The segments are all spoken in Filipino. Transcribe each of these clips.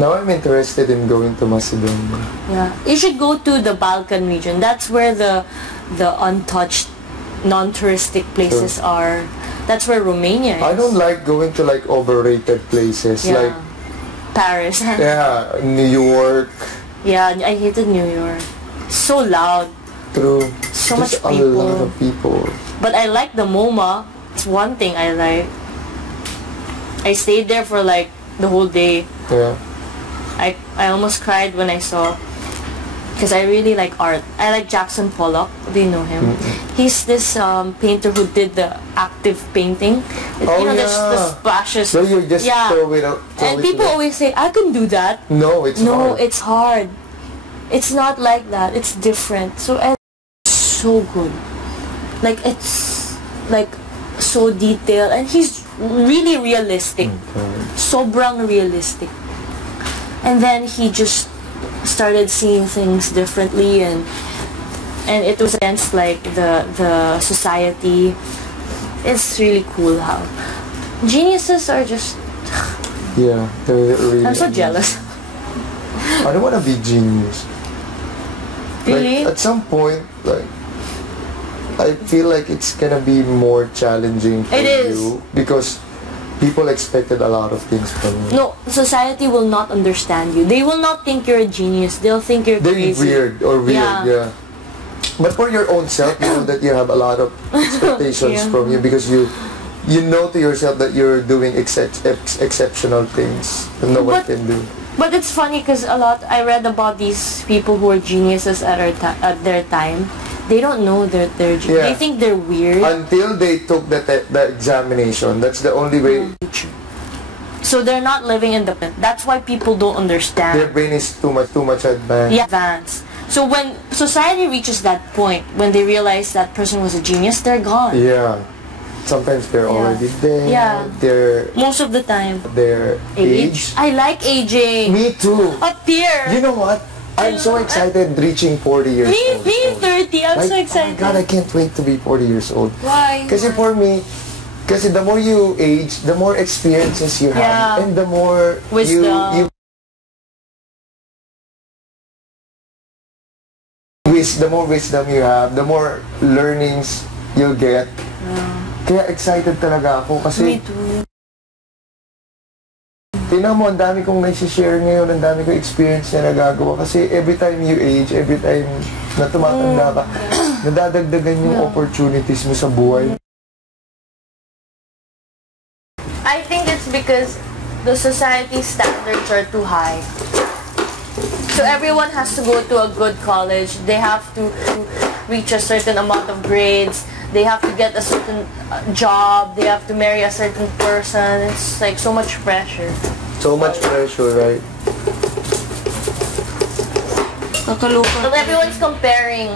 Now I'm interested in going to Macedonia. Yeah, you should go to the Balkan region. That's where the untouched, non-touristic places are. That's where Romania is. I don't like going to like overrated places like Paris. yeah, New York. Yeah, I hated New York. So loud. True. So There's much people. a lot of people. But I like the MoMA. It's one thing I like. I stayed there for like the whole day. Yeah. I almost cried when I saw, because I really like art. I like Jackson Pollock. Do you know him? He's this painter who did the active painting. Oh, you know, yeah. the splashes. So you just throw it out. And people always say, I can do that. No, it's hard. No, it's hard. It's not like that. It's different. So it's so good. Like, it's like so detailed. And he's really realistic. Sobrang realistic. And then he just started seeing things differently, and it was against like the society. It's really cool how geniuses are just yeah, they're really I'm so jealous. I don't want to be genius. Really? Like, at some point, like I feel like it's gonna be more challenging for you because people expected a lot of things from you. No, society will not understand you. They will not think you're a genius. They'll think you're crazy. They're weird. Yeah. But for your own self, you know that you have a lot of expectations from you because you know to yourself that you're doing exceptional things that no one can do. But it's funny because I read about these people who are geniuses at their time. They don't know that they're genius. They think they're weird. Until they took the examination. That's the only way. So they're not living in the... That's why people don't understand. Their brain is too much advanced. Yeah, advanced. So when society reaches that point, when they realize that person was a genius, they're gone. Yeah. Sometimes they're already dead. Yeah. Most of the time. Their age. I like aging. Me too. Up here. You know what? I'm so excited reaching 40 years old. Me 30. I'm so excited. Oh my God, I can't wait to be 40 years old. Why? Kasi for me, the more you age, the more experiences you have, and the more wisdom. The more wisdom you have, the more learnings you'll get. Kaya excited talaga ako kasi... Me too. Tingnan mo, ang dami kong naisi-share ngayon, ang dami kong experience na nagagawa. Kasi every time you age, every time na tumatanda ka, nadadagdagan yung opportunities mo sa buhay. I think it's because the society standards are too high. So everyone has to go to a good college. They have to reach a certain amount of grades. They have to get a certain job. They have to marry a certain person. It's like so much pressure. So much pressure, right? But everyone's comparing.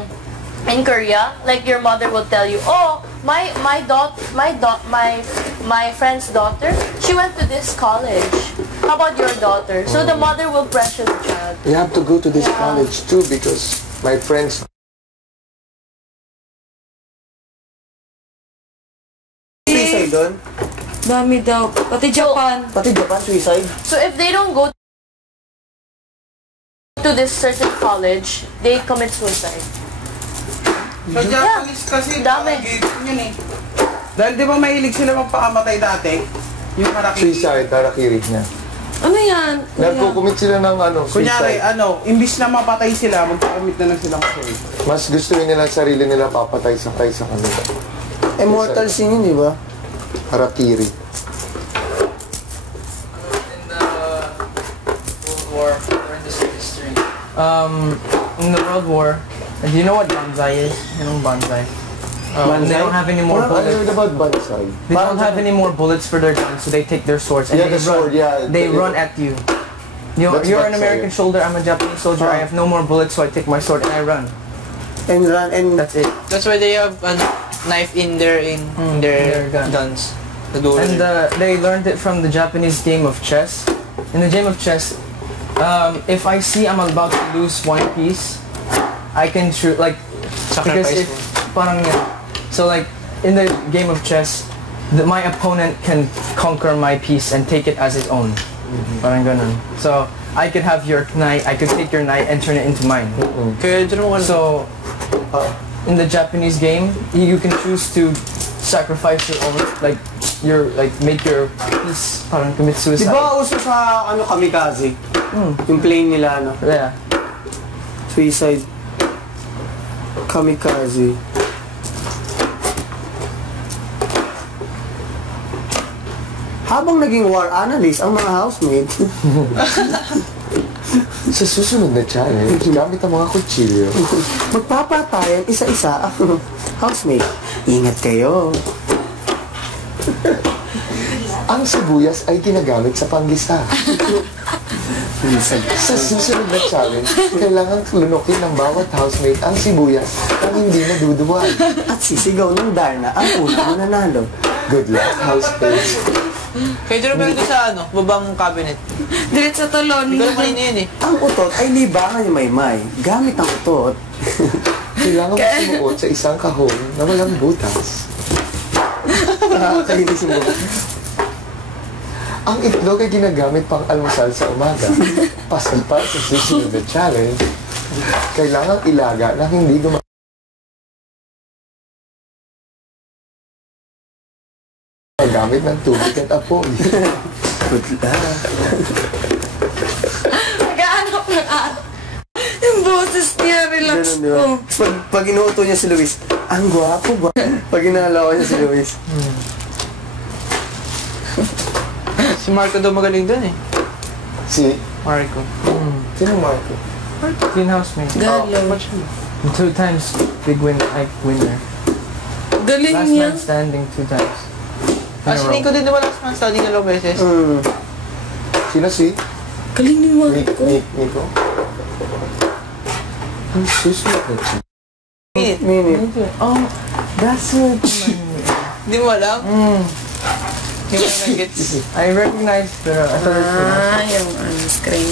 In Korea, like your mother will tell you, oh, my friend's daughter, she went to this college. How about your daughter? So the mother will pressure the child. You have to go to this college too because my friends. Suicide doon? Dami daw. Pati Japan. Pati Japan, suicide? So if they don't go to this certain college, they commit suicide. Sa Japanese kasi, dami. Yun eh. Dahil di ba mahilig sila magpakamatay dati? Yung harakiri. Suicide, harakiri niya. Ano yan? Nagko-commit sila ng Kunyari, suicide. imbis na mapatay sila, magpakamit na lang silang sarili. Mas gusto nila sarili nila papatay sa kanila. Immortal sin yun, di ba? Harakiri. In the World War, or in this history? In the World War, do you know what bonsai is? You know bonsai? They don't have any more I heard bullets. about bonsai. They don't have any more bullets for their guns, so they take their swords and Yeah, they the sword, run. They run at you. You're an bonsai. American soldier, I'm a Japanese soldier. I have no more bullets, so I take my sword and I run. And run and That's it. That's why they have a knife in their their guns. And they learned it from the Japanese game of chess. In the game of chess, if I see I'm about to lose one piece, I can shoot like because Sacrifice if parang so like in the game of chess, my opponent can conquer my piece and take it as his own. Parang ganun. So I could have your knight, I could take your knight and turn it into mine. Kaya dyan ako So, in the Japanese game, you can choose to sacrifice your own, make your piece, parang commit Di suicide. ba uso sa kamikaze? Yung plane nila, Yeah. Suicide. Kamikaze. Habang naging war analyst ang mga housemates, Sa susunod na challenge, gamit ang mga kutsilyo. magpapatayan isa-isa ang housemate. Ingat kayo. Ang sibuyas ay ginagamit sa panggisa. Sa susunod na challenge, kailangan lunukin ng bawat housemate ang sibuyas ang hindi naduduwal. At sisigaw ng Darna ang unang nanalo. Good luck, housemates. Kaya dyan meron doon sa babang cabinet. Diretso talon. Hindi ko lang kanina yun eh. Ang utot ay libangan ni Maymay. Gamit ang utot. Kailangan mo sumuot sa isang kahon na walang butas. Nakakainis mo. Ang itlog ay ginagamit pang almusal sa umaga. Pasalpal sa susunod na challenge, kailangan ilaga na hindi gamit ng tubig at apoy. Good luck. Nag-aanap ng yung boses niya, relax Ganun, di ba? ko. Pag inuuto niya si Luis, ang gwapo ba? Pag inalawa niya si Luis. Si Marco daw magaling doon eh. Si? Marco. Sino Marco? Clean housemate. Galing. 2 times big winner. Galing Last niya. man standing 2 times. Si Nico din naman last man studying dalawang beses. Sino si? Galing ni Marco. Nico? Ang susunod na challenge. Minute. Oh, that's it. Hindi mo alam? Hindi mo alam gets. I recognize the Yung screen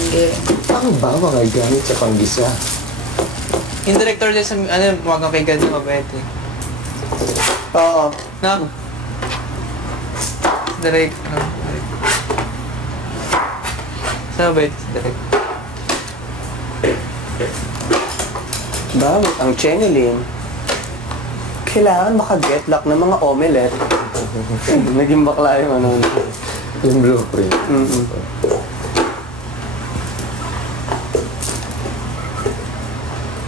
Ang bawang ay gamit sa panggisa. Yung director din sa, mga kay God na mabait eh. Oo. No? Direct, Sa mabait, direct. Bakit? Ang Chenilin. Kailangan maka-get luck ng mga omelette. Naging bakla yung Yung blueprint.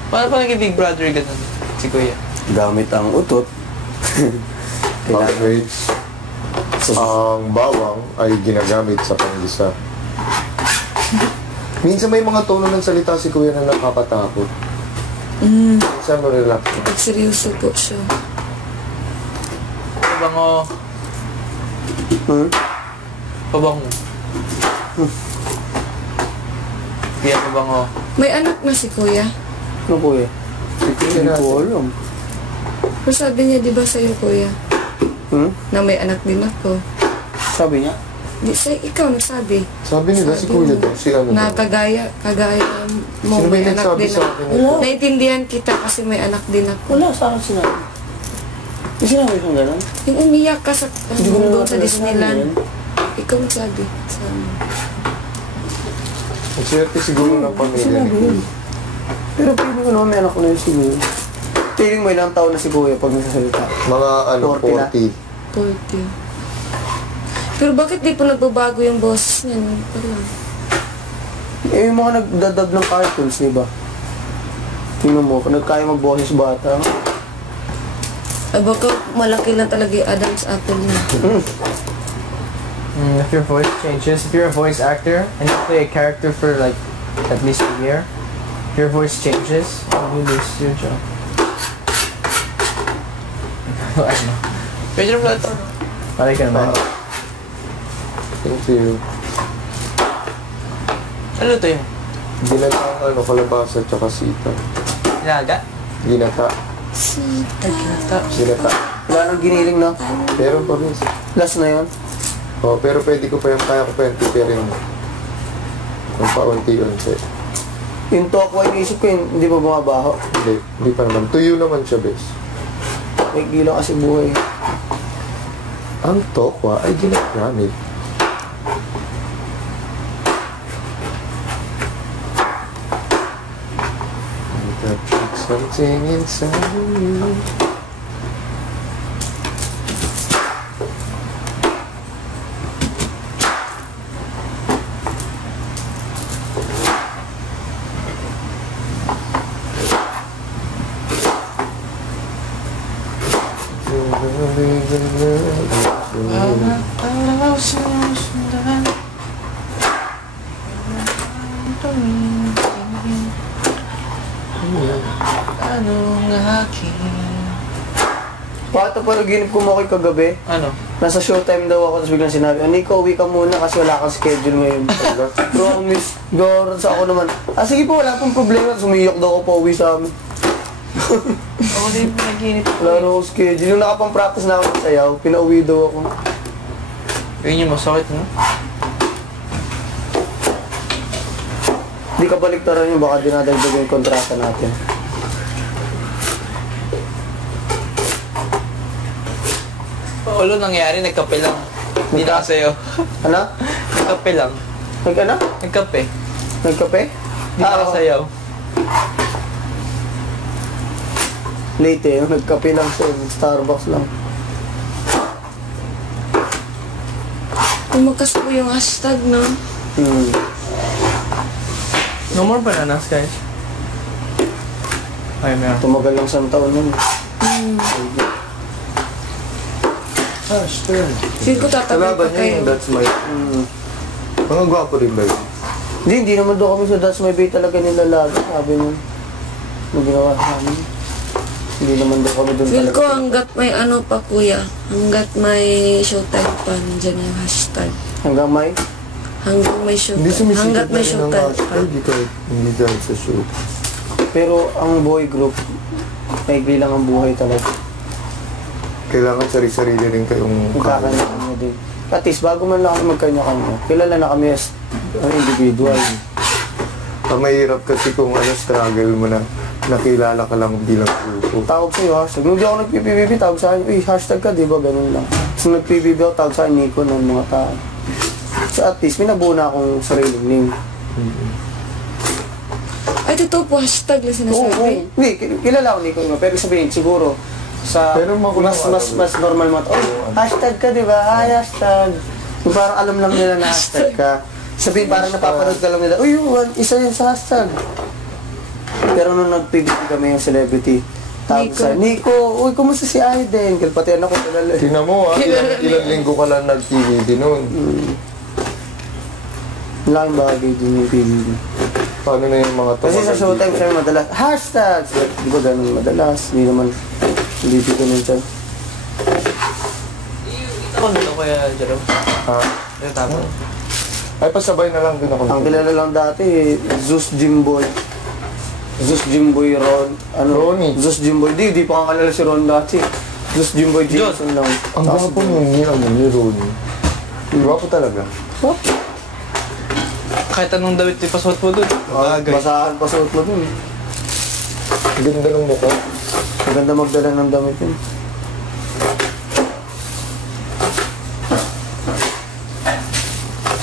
Paano pa naging Big Brother ganun? Si Kuya. Gamit ang utot. Housemates, ang bawang ay ginagamit sa panggisa. Minsan may mga tono ng salita si Kuya na nakakatakot. Minsan mo-relax na. Seryoso po siya. Pabango. Pabango. Kuya, pabango. May anak na si Kuya. Ano po eh? Hindi ko alam. Pero sabi niya, di ba sa'yo, Kuya? Na may anak din ako. Sabi niya? Di, ikaw nagsabi. Sabi nila si Kuya daw, si ano Na daw. kagaya mo, Sino ba may yung anak nagsabi din sa ako. akin ito? Naintindihan kita kasi may anak din ako. Wala sa akin sinabi. May sinabi kong gano'n? Yung umiyak ka sa Hindi ko na doon sa sinabi Disneyland. yan. Ikaw nagsabi sa amin. Ang swerte siguro ng pamilya ni Sinabi Kuya. yun. Pero feeling ko naman may anak ko na yun siguro. Feeling mo ilang taon na si Kuya pag nagsasalita. Mga 40 na. 40. 40. Pero bakit di po nagbabago yung boses niya? Pala. Eh, yung mga nagdadab ng cartoons, di ba? Tingnan mo, kung nagkaya magboses bata. Ay baka malaki lang talaga yung Adam's apple niya. If your voice changes, if you're a voice actor and you play a character for like at least a year, if your voice changes, you lose your job. I don't know. Pwede na platform. But I can imagine. Thank you. Ano to yun? Ginata kalabasa at saka sita. Ilaga? Ginata. Ginata. Wala nang giniling na. Pero pa rin. Last na yun. Oh, pero pwede ko pa yung kaya ko pa yung tipirin. Yung paunti-unti. Yung tokwa, iniisip ko yun, hindi pa bumabaho. Hindi pa naman. Tuyo naman siya, bes. May gila kasi buhay. Ang tokwa ay ginagamit Something inside you. Pato pa naginip ko mo kayo kagabi. Ano? Nasa showtime daw ako, tapos biglang sinabi, Nico, uwi ka muna kasi wala kang schedule ngayon. Promise. Gawin sa ako naman. Sige po, wala pong problema. Sumiyok daw ako pa uwi sa amin. Ako din pinaginip ko. Wala na akong schedule. Yung nakapang-practice na ako ng sayaw, pinauwi daw ako. Yun yung masakit, no? Di ka baliktaran yung baka dinadagdag yung kontrata natin. Ulo nangyari, nagkape lang. Hindi na sa'yo. Ano? Nagkape lang. Ano? Nagkape. Nagkape? Hindi na oo. sayaw. Late eh, nagkape lang siya. Starbucks lang. Tumakas po yung hashtag, no? No more bananas, guys. Ay, meron. Tumagal lang sa taon nun. Hashtag. Feel ko tatagal pa Kalaban niya kayo. yung That's My... Mga gwapo rin ba yun? Hindi naman daw kami sa That's My Bay talaga nilalaga. Sabi mo, nung ginawa sa amin. Hindi naman daw kami doon Feel talaga. ko hanggat may ano pa, kuya. Hanggat may showtime pa, nandiyan yung hashtag. Hanggang may? Hanggang may Hindi showtime. sumisikat Hanggat na may rin ng showtime pa. hashtag. Hindi dahil sa show. Pero ang boy group, maigli lang ang buhay talaga. Kailangan sarili-sarili rin kayong Magkakanya-kanya din. At least, bago man lang kami magkanya-kanya, kilala na kami as individual. Ang mahirap kasi kung struggle mo na nakilala ka lang bilang grupo. Tawag sa'yo, hashtag. Nung di ako nag-PBB, tawag sa akin, hashtag ka, di ba? Ganun lang. So nag-PBB ako, tawag sa akin, Nico, ng mga tao. So at least, may nabuo na akong sariling name. Ay, totoo po, hashtag lang sinasabi. Hindi, kilala ako Nico, pero sabihin, siguro, sa Pero mas normal mo. Hashtag ka, di ba? Hashtag. Yung parang alam lang nila na hashtag ka. Sabihin, parang napapanood ka lang nila, uy, isa yan sa hashtag. Pero nung nag-PBB kami yung celebrity, tawag sa Nico, uy, kumusta si Aiden? Pati anak ko kilala. Tingnan mo ilang linggo ka lang nag-TVD noon. Laking bagay din yung PBB. Paano na yung mga Kasi sa showtime siya madalas, hashtag! Di ba ganun madalas? Hindi naman, hindi dito nun siya. Ako nito kaya, Jerome. Ha? Yung tapon. Ay, pasabay na lang din ako. Ang kilala lang dati, Zeus Jimboy. Zeus Jimboy Ron. Ronnie. Zeus Jimboy. Di pa kalala si Ron dati. Zeus Jimboy Jason lang. Ang gwapo nun ni Ronnie. Gwapo talaga. What? Kahit anong damit ipasuot mo dun. Basahan pa suot mo dun. Ganda ng mukha. Maganda magdala ng damit yun.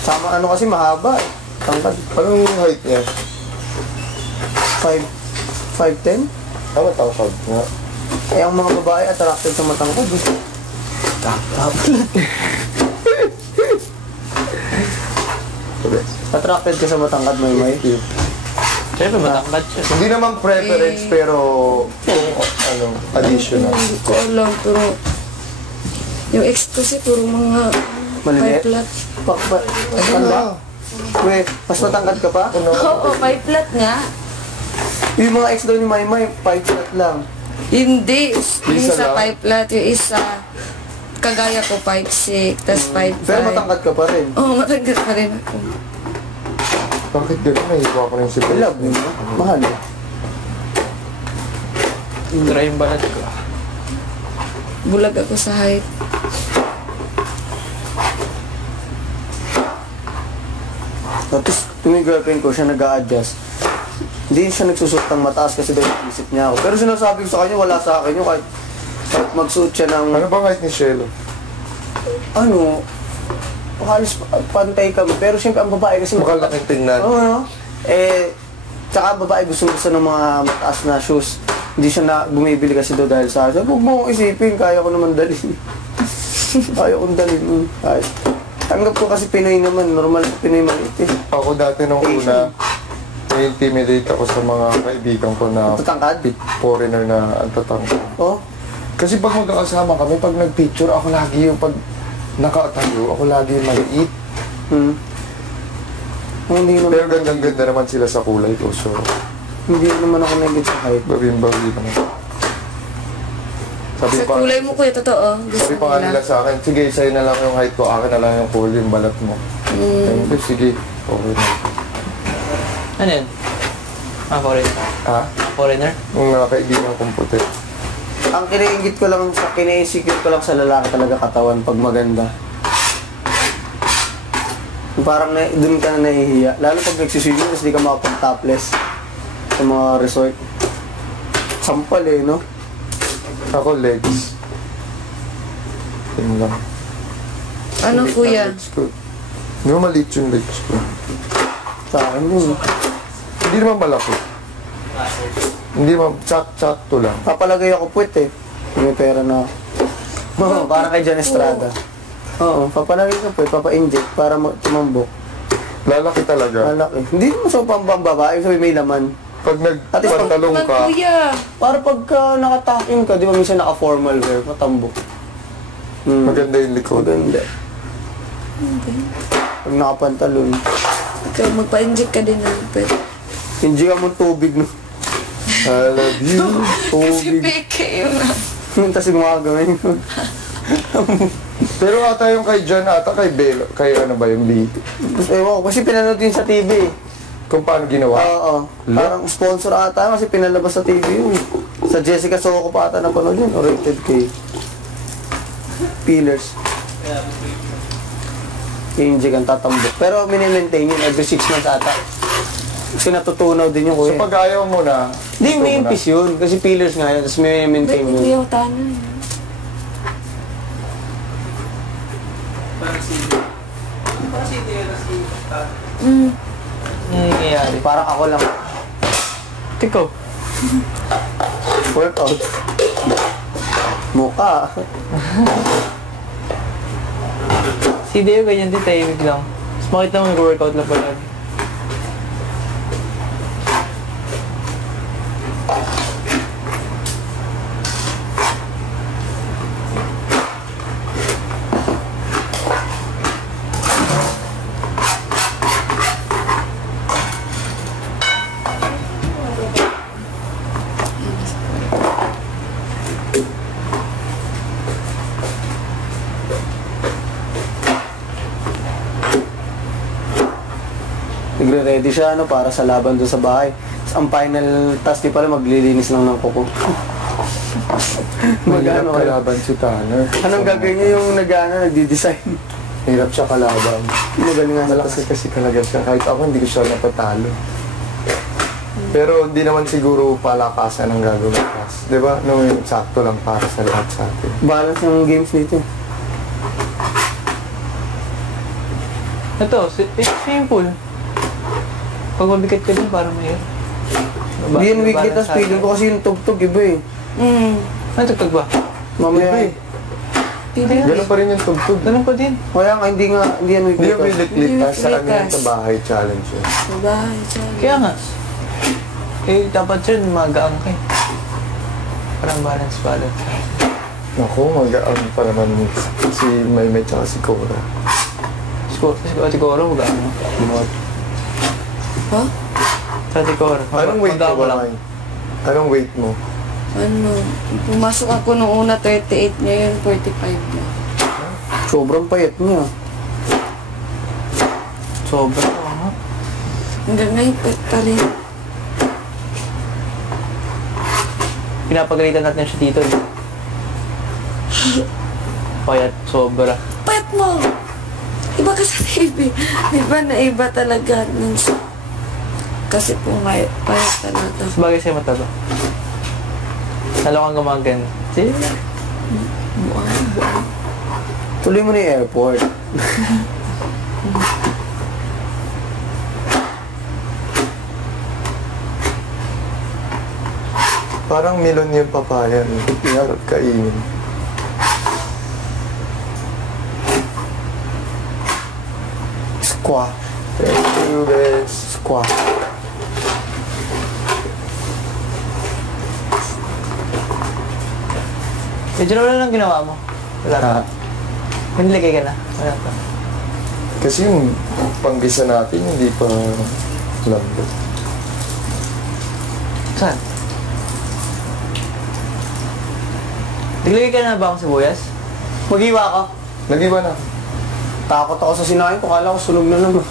Sama ano kasi mahaba eh. Tangkad. Anong height niya? 5'10". Tama tangkad nga. Eh, ang mga babae attracted sa matangkad. Attracted ka sa matangkad, may. Siyempre, matangkad siya. Hindi naman preference pero additional. Hindi ko alam, pero yung ex kasi puro mga Maliliit? piplat. Ano ba? Weh, mas matangkad ka pa? Oo, piplat nga. Yung mga ex daw ni Maymay, 5 flat lang. Hindi. Yung Isa isa lang? piplat, yung isa kagaya ko 5'6", tas 5'5". Pero matangkad ka pa rin. Oo, matangkad pa rin ako. Bakit gano'n? Nahiwa ko na yung si I love you. Mahal. Try yung balat ko. Bulag ako sa height. Tapos, yung girlfriend ko, siya nag-a-adjust. Hindi siya nagsusuot ng mataas kasi daw isip niya ako. Pero sinasabi ko sa kanya, wala sa akin yun. Kahit magsuot siya ng... Ano bang height ni Shelo? Ano? Halos pantay kami. Pero siyempre, ang babae kasi... Makalaking tingnan. Oo, ano? Eh, tsaka ang babae gusto ng mga mataas na shoes. Hindi siya na bumibili kasi doon dahil sa akin. Huwag mo akong isipin, kaya ko naman dalhin. Kaya kong dalhin. Kahit. Tanggap ko kasi Pinoy naman, normal sa Pinoy maliit eh. Ako dati nung una, na-intimidate ako sa mga kaibigan ko na Tatangkad? foreigner na ang tatangkad. Oh? Kasi pag magkakasama kami, pag nag-picture, ako lagi yung pag nakatayo, ako lagi yung maliit. Hindi naman, Pero gandang-ganda naman sila sa kulay ko, so hindi naman ako nag-get sa height. babim-bawi naman. Sabi Sa kulay mo kuya, totoo. Sabi pa nga nila sa akin, sige, sa'yo na lang yung height ko, akin na lang yung kulay, yung balat mo. Hindi, sige, okay na. Ano yun? Foreigner. Ha? Foreigner? Yung mga kaibigan kong puti. Ang kiniingit ko lang, kini-insecure ko lang sa lalaki talaga katawan pag maganda. Parang dun ka na nahihiya. Lalo pag nagsiswimming, tapos di ka makapag-topless sa mga resort. Sampal eh, no? Ako, legs. Yun lang. Ano kuya? Legs ko. Hindi mo maliit yung legs ko. Sa akin yun. Hindi naman malaki. Hindi naman, sakto lang. Papalagay ako puwet eh. May pera na ako. Oo, para kay John Estrada. Oo, papalagay ko puwet, papa-inject para tumambok. Lalaki talaga. Malaki. Hindi mo sa pambabae, sabi may laman. Pag At least nagpantalong ka, Kuya. Para pagka nakatakin ka, di ba minsan naka-formal wear, patambok. maganda yung likod. Maganda. Pag nakapantalon. Ikaw, magpa-inject ka din ng pet. Hindi ka mong tubig, no? I love you. Tubig. Peke yun. Tapos gumagawin yun. Pero ata yung kay John, ata kay Belo, kay ano ba yung B? Tapos ewan ko, kasi pinanood yun sa TV. Kung paano ginawa. Oo. Parang sponsor ata kasi pinalabas sa TV yun. Sa Jessica Soho pa ata napanood yun. O Rated K. Peelers. Injig ang tatambok. Pero minimaintain yun every 6 months ata. Kasi natutunaw din yung So kuya. pag ayaw mo na, Hindi, gusto may mo na. impis yun. Kasi peelers nga yun. Tapos may maintain yun. Kuya, tanan. Nangyayari. Parang ako lang. Tiko. Workout. Mukha. Si Deo ganyan din, tahimik lang. Mas makita mo nag-workout lang pala. Nagre-ready siya ano, para sa laban doon sa bahay. Tapos ang final task niya pala maglilinis lang ng kuko. Mahirap Magano kalaban si Tanner. Anong gagawin niya yung nagdi-design? Hirap siya kalaban. Magaling nga sa Malakas kasi talaga siya. Kahit ako hindi ko siya napatalo. Pero hindi naman siguro palakasan ang gagawin class. Di ba? No, yung sakto lang para sa lahat sa atin. balance ng games dito. Ito, simple. Pag mabigat ka din, parang may... Hindi yun weekly, tapos feeling ko kasi yung tugtog iba eh. Ano tugtog ba? Mamaya eh. Ganun pa rin yung tugtog. Ganun pa din. Kaya nga, hindi yan Hindi weekly. yung may tapos. litlitas sa ano Litlitas. yun, sa bahay challenge yun. Bahay, sabi. Kaya nga. Eh, dapat yun, magaang ka eh. Parang balance. Naku, mag-aan pa naman si Maymay tsaka si Cora. Siguro, magaang mo. Ha? Siguro. Anong weight mo ba? Anong weight mo? Ano? Pumasok ako nung una 38, ngayon 45 na. Sobrang payat niya. Sobra. Ano? Hanggang ngayon pa rin. Pinapagalitan natin siya dito. Payat, sobra. Payat mo! Iba ka sa TV. Iba na iba talaga. Kasi po nga, payat talaga. Sabagay sa'yo mata to. Lalo kang gumagan. See? Tuloy mo na yung airport. Parang melon yung papaya. Sarap kainin. Squaw. Thank you, guys. Squaw. Medyo na lang ginawa mo. Wala pa. May nilagay ka na. Wala pa. Kasi yung panggisa natin, hindi pa lambot. Saan? Naglagay ka na ba akong sibuyas? Mag-iwa ka. Lagi ba na? Takot ako sa sinain ko. Kala ko sunog na naman.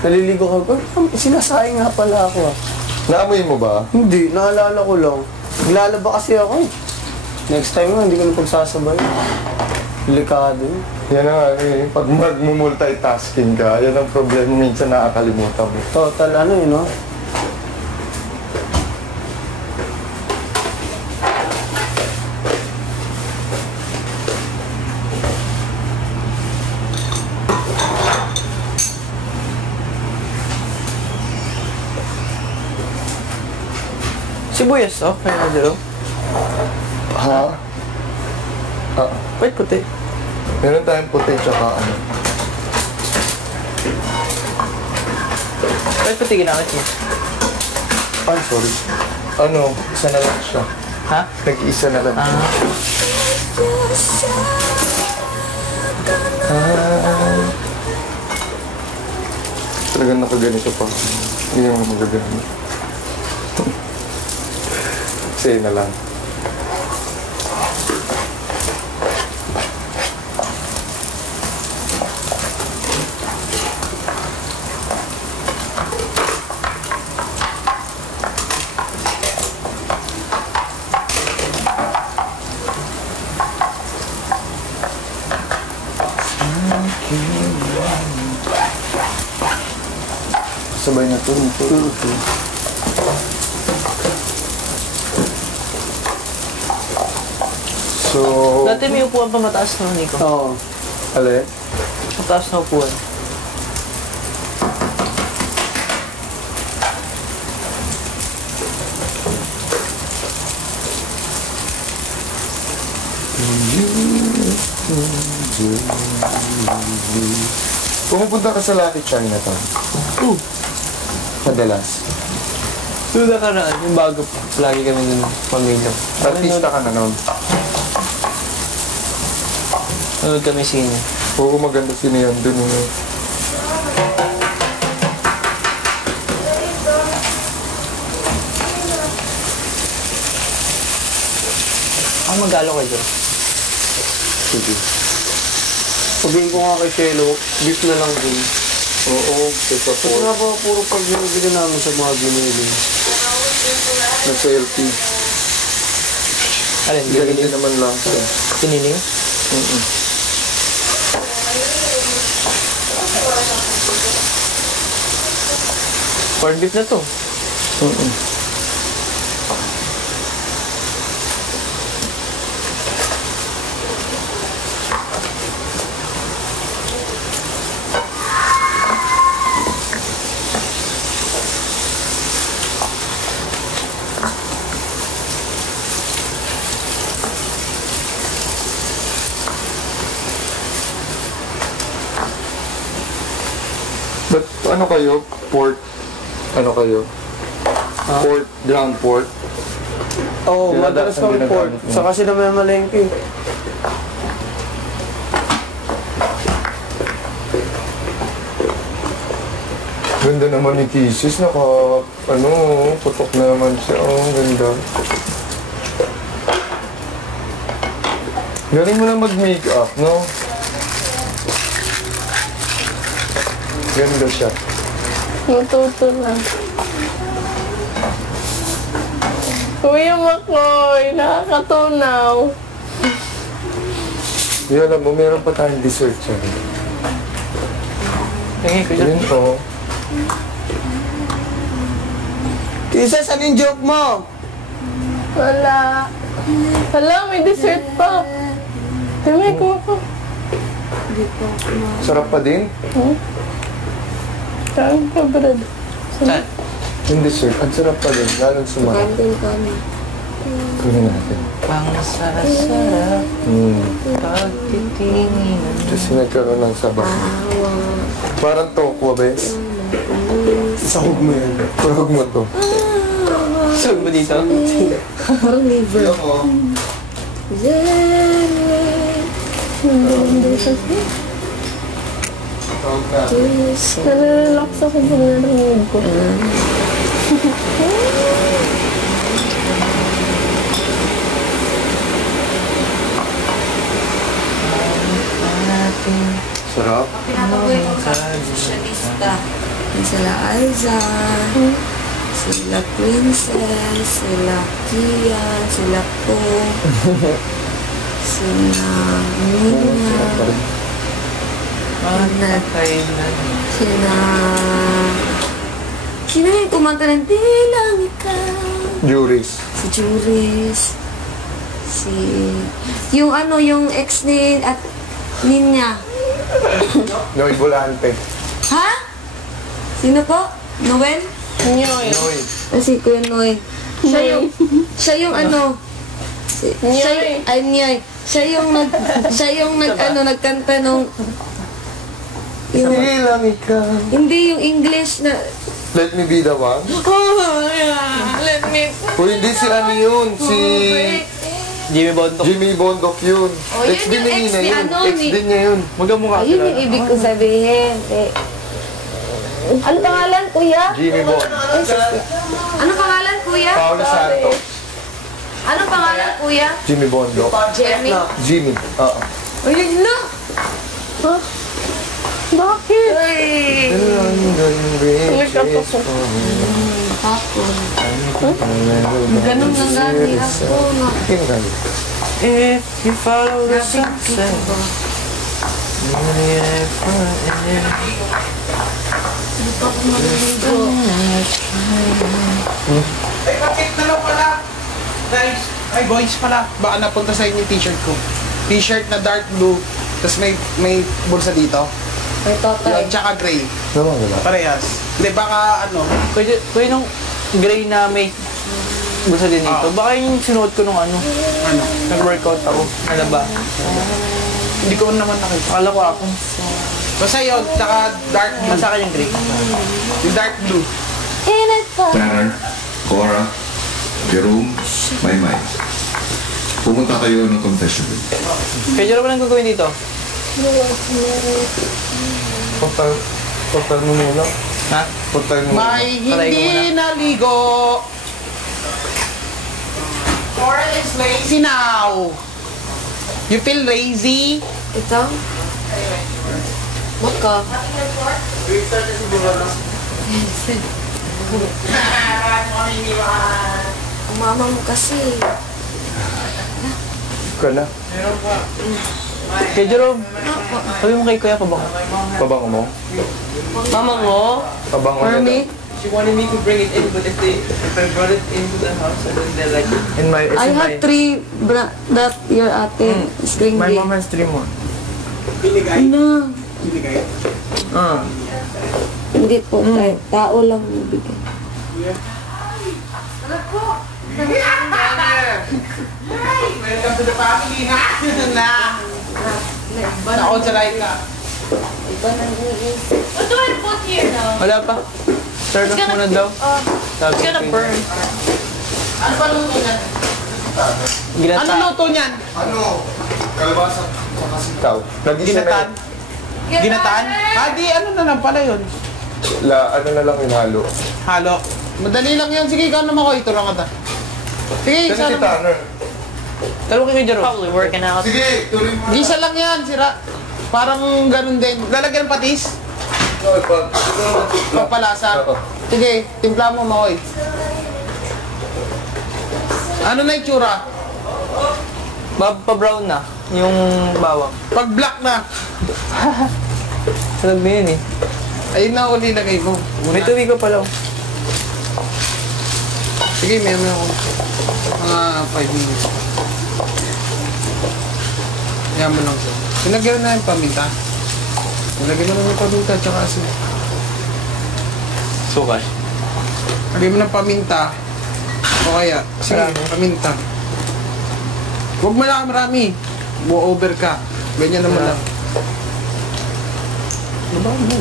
Naliligo ko. Sinasayang nga pala ako. Naamoy mo ba? Hindi. Naalala ko lang. Naglalaba kasi ako. Next time nga, hindi ko na pagsasabay. Delikado. Yan na nga eh. Pag mag-multitasking ka, yan ang problema. Minsan nakakalimutan mo. Total ano yun, no? Sibuyas, oh. Kaya na dito. Ha? Ah, Wait, puti. meron tayong puti tsaka ano. Wait, puti ginamit mo. Ay, sorry. Ano, isa na lang siya. Ha? Nag-iisa na lang siya. Talagang nakaganito pa. Hindi naman magagamit. Say na lang. Sabay na ito. So, Dati may upuan pa mataas na, Nico. Oo. alin? Mataas na upuan. Pumupunta ka sa Lucky Chinatown. Madalas. Duda ka na, yung bago pa. Lagi kami dun, pamilya. Artista ka na nun. Nanood kami sine. Oo, maganda sino yan dun. Ako mag-alo kayo dyan. Sige. Sabihin ko nga kay Shelo, beef na lang din. Oo, sa Kasi pork. nga po, puro pag binibili namin sa mga binili. Nasa LP. Alin, Ganyan bibili? naman lang siya. Piniling? Corned beef na to. But ano kayo? Pork? Ano kayo? Pork, ground pork? Oo, Sila madalas dapat ang kami pork. ginagamit mo. Saka sila may malengke. Ganda naman ni Kisses. Putok na naman siya. Oh, ganda. Galing mo na mag-makeup, no? Ganda siya. Natuto lang. Kuya Makoy, nakakatunaw. Yun, alam mo, meron pa tayong dessert siya. Tingin ko dyan. Yun to. Isa, saan yung joke mo? Wala. Wala, may dessert pa. Dami ko ako. Sarap pa din. Saan ka, Brad? Saan? Yung dessert, ang sarap pa din. Lalong sumarap. Kunin natin. Pang sarap-sarap. Pagtitingin. Kasi nagkaroon ng sabaw. Parang tokwa, bes. Sahog mo yan. Parang mo to. Saan ba dito? Parang liver. Nalalak sa akin pag narinig ko. Sarap. Pinapagawin ko sa sosyalista. Sila Aiza, sila Princess, sila Kia, sila Po, sila Nina, sila... Sino yung kumanta ng Dilang Ikaw? Juris. Si Juris. Si... Yung ano, yung ex ni... At Ninya. Noy Volante. Ha? Sino po? Noel? Nyoy. Noy. Si Kuya Noy. Siya yung ano... Nyoy. Ay, Nyoy. Siya yung nagkanta nung... Yung, Ilang ikaw. hindi yung English na... Let me be the one. Oh, yeah. Let me... O hindi si ano yun, si Jimmy Bondok. Jimmy Bondok yun. Oh, yun Ex din yung ni ex Nina ni yun. ano, Ex ni- din niya yun. Magkamukha Ayun sila. yung ibig ko sabihin. Ano pangalan, kuya? Jimmy Bond. Ano pangalan, kuya? Paolo Santos. Ano pangalan, kuya? Jimmy Bondok. Jeremy? Jimmy. Oo. Ayun na! Bakit? Ay! Hapon. Ganun lang gani ako. If you follow the sunset. Ay, bakit dalaw pala? Guys, ay boys pala. Baka napunta sa inyo yung t-shirt ko. T-shirt na dark blue, tapos may bulsa dito. May totay. Yan, tsaka gray. Naman wala. Parehas. Hindi, baka ano. Kuya nung gray na may gusto din dito. Baka yung sinuot ko nung ano. Ano? Nag-workout ako. Nalaba. Hindi ko naman nakita. Akala ko ako. Basta yun, tsaka dark blue. Nasa akin yung gray. Yung dark blue. Init pa. Tanner, Cora, Jerome, Maymay. Pumunta kayo ng confession room. Kaya dyan naman ang gagawin dito? Total mo muna. Ha? Total mo muna. May Patay ko hindi naligo. Cora is lazy now. You feel lazy? Ito? Baka. Ang mama mo kasi. Ka na. Kaya Jerome, sabi mo kay Kuya pabango. Pabango mo? Mama mo? Pabango For na me? She wanted me to bring it in, but if I brought it into the house, and then they're like, I have 3 that your ate string My day. mom has 3 more. Binigay? No. Binigay? Hindi po. Kahit tao lang bibigyan. Welcome to the family na. Na-on sa live ka. What do I put here now? wala pa. Start off muna daw. Sabi It's gonna burn. Ano ba luto niyan? Ginata. Ano luto niyan? Ano? Kalabasa. Saka sitaw. Nag-isa na Ginataan? Ginataan? Di ano na lang pala yun. ano na lang yung halo. Halo. Madali lang yan. Sige, ikaw naman ko. Ito lang ata. Sige, Kasi isa si lang. Tanner. Tanong kay Jerome. Probably working out. Sige, tuloy mo. Gisa lang yan. Sira. Parang ganun din. Lalagyan ng patis. Papalasa. Oo. Sige, timpla mo, Makoy. Ano na itsura? Pa-brown na. Yung bawang. Pag black na. Salag na yun eh. Ayun na uli lagay mo. May tubig ko pala. Sige, may ako. Mga 5 minutes. Yan mo lang siya. Nilagyan na yung paminta. Nilagyan mo na yung paminta tsaka asin. Sukas. Lagyan mo ng paminta. O kaya, sige, paminta. Huwag mo lang marami. Mo-over ka. Ganyan naman lang. Diba mo?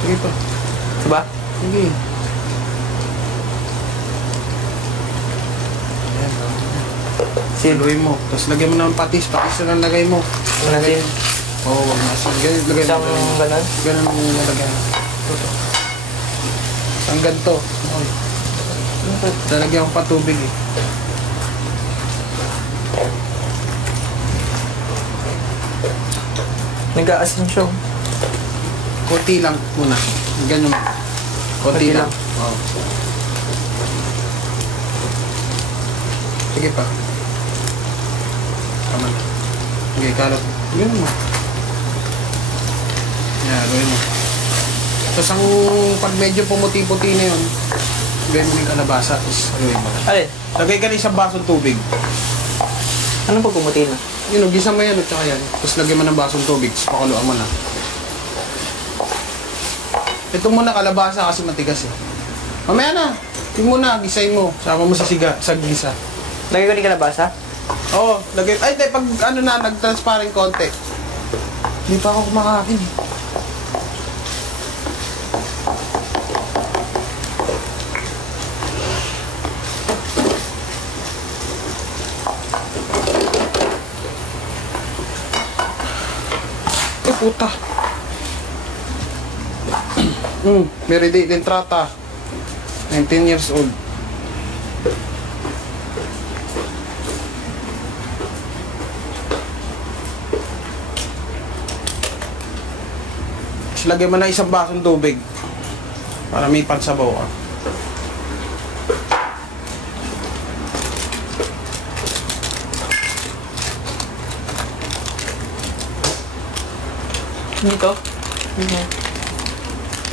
Sige pa. Diba? Sige. Siluin mo. Tapos lagyan mo ng patis. Patis na lang lagay mo. Lagay. Oo, wag na. Ganyan, lagay mo. Isang ganon? Ganun mo lagyan. Ito. Ang ganito. Okay. Lalagyan ko pa tubig eh. Nag-aasin siya. Kunti lang muna. Ganyan mo. Kunti lang. Oo. Sige pa. Tama na. Sige, kalat. Ganyan mo. Yan, gawin mo. Tapos ang pag medyo pumuti-puti na yun, gawin mo yung kalabasa. Tapos gawin mo. Alin? Lagay ka na isang basong tubig. Anong pagpumuti na? Yun, gisa mo yan at saka yan. Tapos lagyan mo ng basong tubig. Tapos pakuluan mo na. Ito muna kalabasa kasi matigas eh. Mamaya na. Yung muna, gisayin mo. Sama mo sa gisa. Lagay ko ni kalabasa? Oo, lagay. Ay, hindi. Pag ano na, nag-transparent konti. Hindi pa ako kumakain eh. Puta. Meridi Dentrata. 19 years old. Tapos lagyan mo na isang basong tubig para may pansabaw ka. Dito?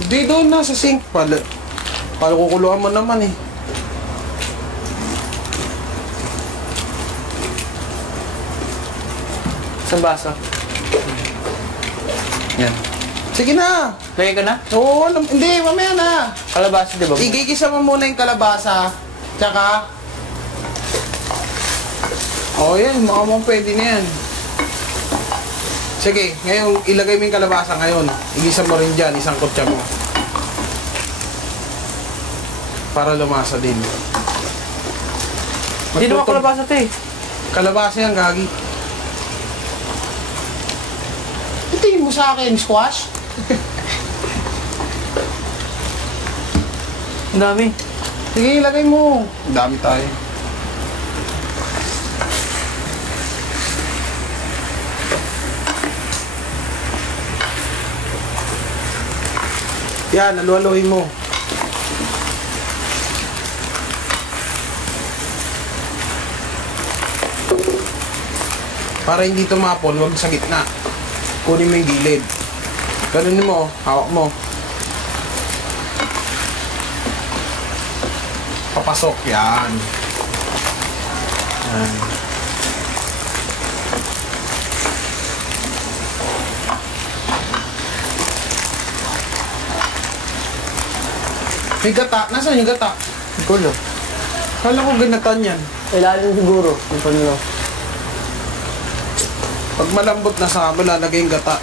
Hindi doon na sa sink pala. Para kukuluan mo naman eh. Isang baso. Yan. Sige na. Lagay ko na? Oo, hindi, mamaya na. Kalabasa, di ba? Igigisa mo muna yung kalabasa. Tsaka... Oo, yan. Makamang pwede na yan. Sige, ngayon ilagay mo yung kalabasa ngayon. Igisa mo rin dyan, isang kutsa mo. Para lumasa din. Hindi naman kalabasa ito eh. Kalabasa yan, gagi. Tingin mo sa akin, squash? Ang dami. Sige, ilagay mo. Ang dami tayo. Yan, alu-aluhin mo. Para hindi tumapon, huwag sa gitna. Kunin mo yung gilid. Ganunin mo, hawak mo. Papasok, yan. Yan. May gata. Nasaan yung gata? Gulo. Kala ko ginatan yan. Ilalim siguro. Yung panlo. Pag malambot na sa lalagay yung gata.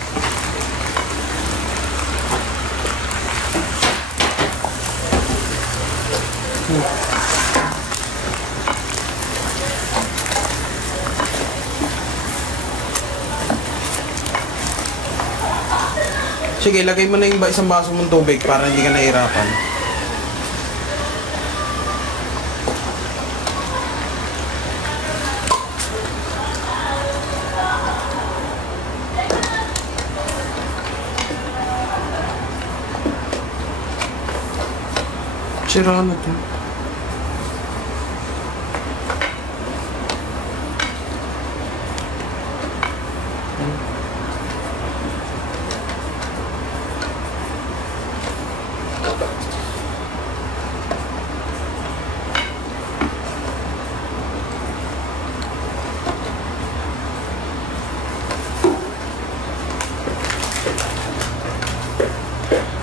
Sige, lagay mo na yung isang baso mong tubig para hindi ka nahirapan. Sira na to.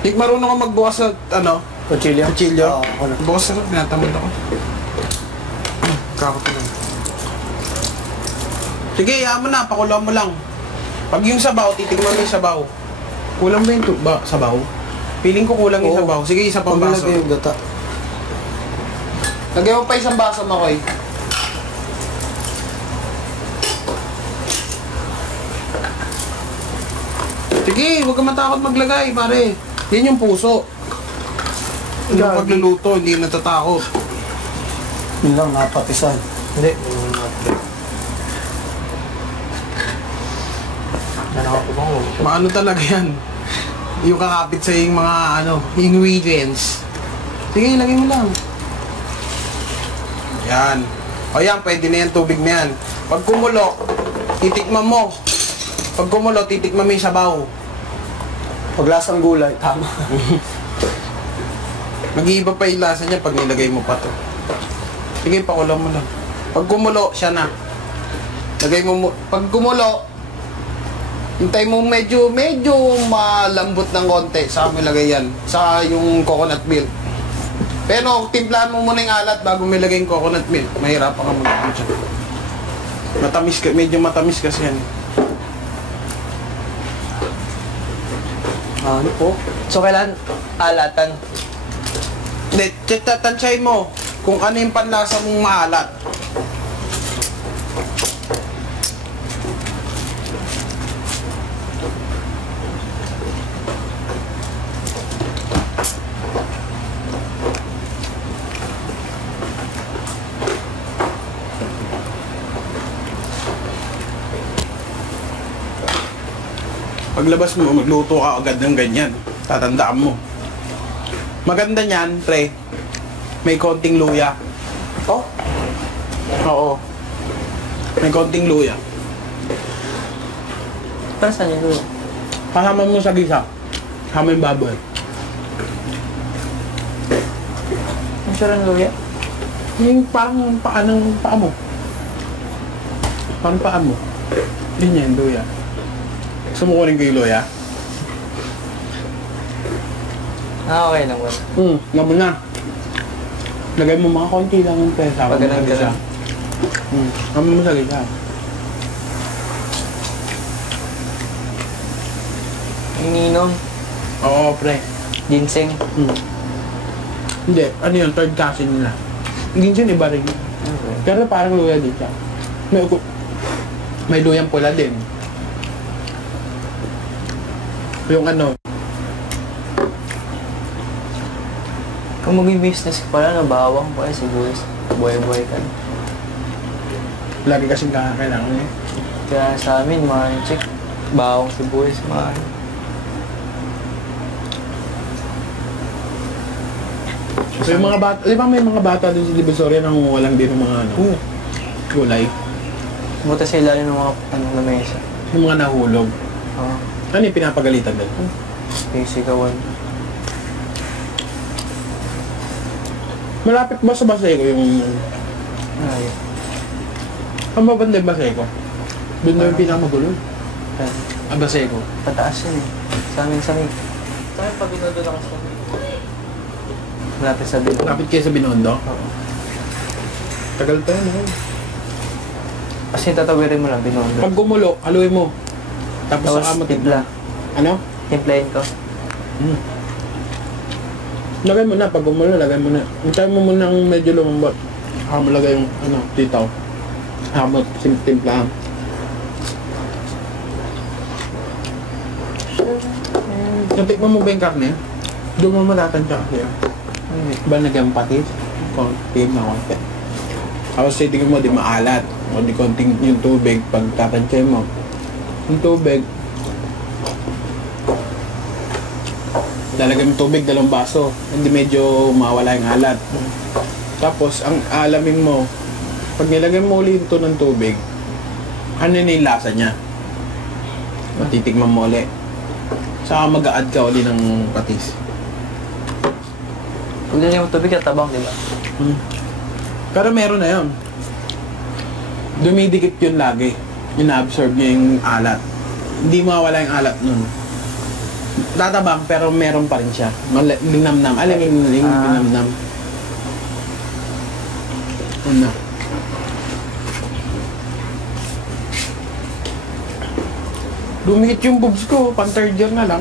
Di marunong ka magbukas sa ano? Kutsilyo? Kutsilyo? Oo, ako na. Bukas na, pinatamad ako. Kakot na. Sige, hayaan mo na, pakuluan mo lang. Pag yung sabaw, titigman mo yung sabaw. Kulang ba yung sabaw? Feeling ko kulang yung sabaw. Sige, isa pang baso. Paglalagay yung gata. Lagay mo pa isang baso, Makoy. Sige, huwag ka matakot maglagay, pare. Yan yung puso. Yung pagluluto, hindi natatakot. Yun lang, napatisan. Hindi. Maano talaga yan? Yung kakapit sa yung mga ingredients. Sige, ilagay mo lang. Yan. O yan, pwede na yan, tubig na yan. Pag kumulo, titikman mo. Pag kumulo, titikman mo yung sabaw. Paglasang gulay, tama. Mag-iiba pa yung lasa niya pag nilagay mo pa to. Sige, pakulang mo lang. Pag kumulo, siya na. Lagay mo, pag kumulo, hintay mo medyo malambot ng konti. Saka mo ilagay yan. Saka yung coconut milk. Pero timplahan mo muna yung alat bago mo ilagay yung coconut milk. Mahirapan ka mag-ano siya. Matamis, medyo matamis kasi yan. Ano po? So, kailan alatan? Hindi, tansyahin mo kung ano yung panlasa mong maalat. Paglabas mo, magluto ka agad ng ganyan. Tatandaan mo. Maganda niyan, pre. May konting luya. Oh? Oo. May konting luya. Para saan yung luya? Kasama mo sa gisa. Kasama yung baboy. Ang sure ang luya? Yung parang paa ng paa mo. Parang paa mo. Yun yan, luya. Gusto mo kunin ko yung luya? Ah, okay lang. Naman na. Lagay mo mga konti lang yung pesa. Pag ganun. Naman mo sa gisa. Ininom. Oo, pre. Ginseng. Hindi, ano yun, third cousin nila. Hindi yun, iba rin. Okay. Pero parang luya din siya. May luyang pula din. Yung ano. Kung mag-business ka pala, bawang pa siguro. Buhay-buhay ka. Lagi kasing kailangan eh. Kaya sa amin, mga chick, bawang sibuyas, mahal. So yung mga bata, di ba may mga bata din sa Divisoria nang walang din ng mga gulay? Buta sa ilalim ng mga lamesa. Yung mga nahulog. Oo. Ano yung pinapagalitan din? Sisigawan. Malapit ba sa Baseco yung... Ay. Ang babanda yung Baseco? Doon na yung pinakamagulo. Ang Baseco. Pataas yun eh. Sa amin sa amin. Tayo pag binondo lang sa amin. Malapit sa Binondo. Malapit kayo sa Binondo? Oo. Tagal tayo na. Kasi tatawirin mo lang Binondo. Pag gumulo, haluin mo. Tapos saka timpla. Ano? Timplahin ko. Lagay mo na, pag gumulo, lagay mo na. Hintayin mo muna ng medyo lumambot. Saka mo lagay yung, titaw. Saka mo timplahan. Natikman mo ba yung karne? Doon mo matatansya kasi. Ba nagyang patis? Konti na konti. Tapos titignan mo, di maalat. O di konting yung tubig, pag tatansya mo. Yung tubig, lalagay mo tubig, 2 baso. Hindi medyo mawala yung alat. Tapos, ang alamin mo, pag nilagay mo ulit ito ng tubig, ano na yung lasa niya? Matitikman mo ulit. Saka mag-a-add ka ulit ng patis. Pag nilagay mo tubig, katabang, di ba? Pero meron na yun. Dumidikit yun lagi. Ina-absorb niya yung alat. Hindi mawala yung alat nun. tatabang pero meron pa rin siya. Linamnam. Alam mo yung linamnam. Una. Lumihit yung boobs ko, pang third year na lang.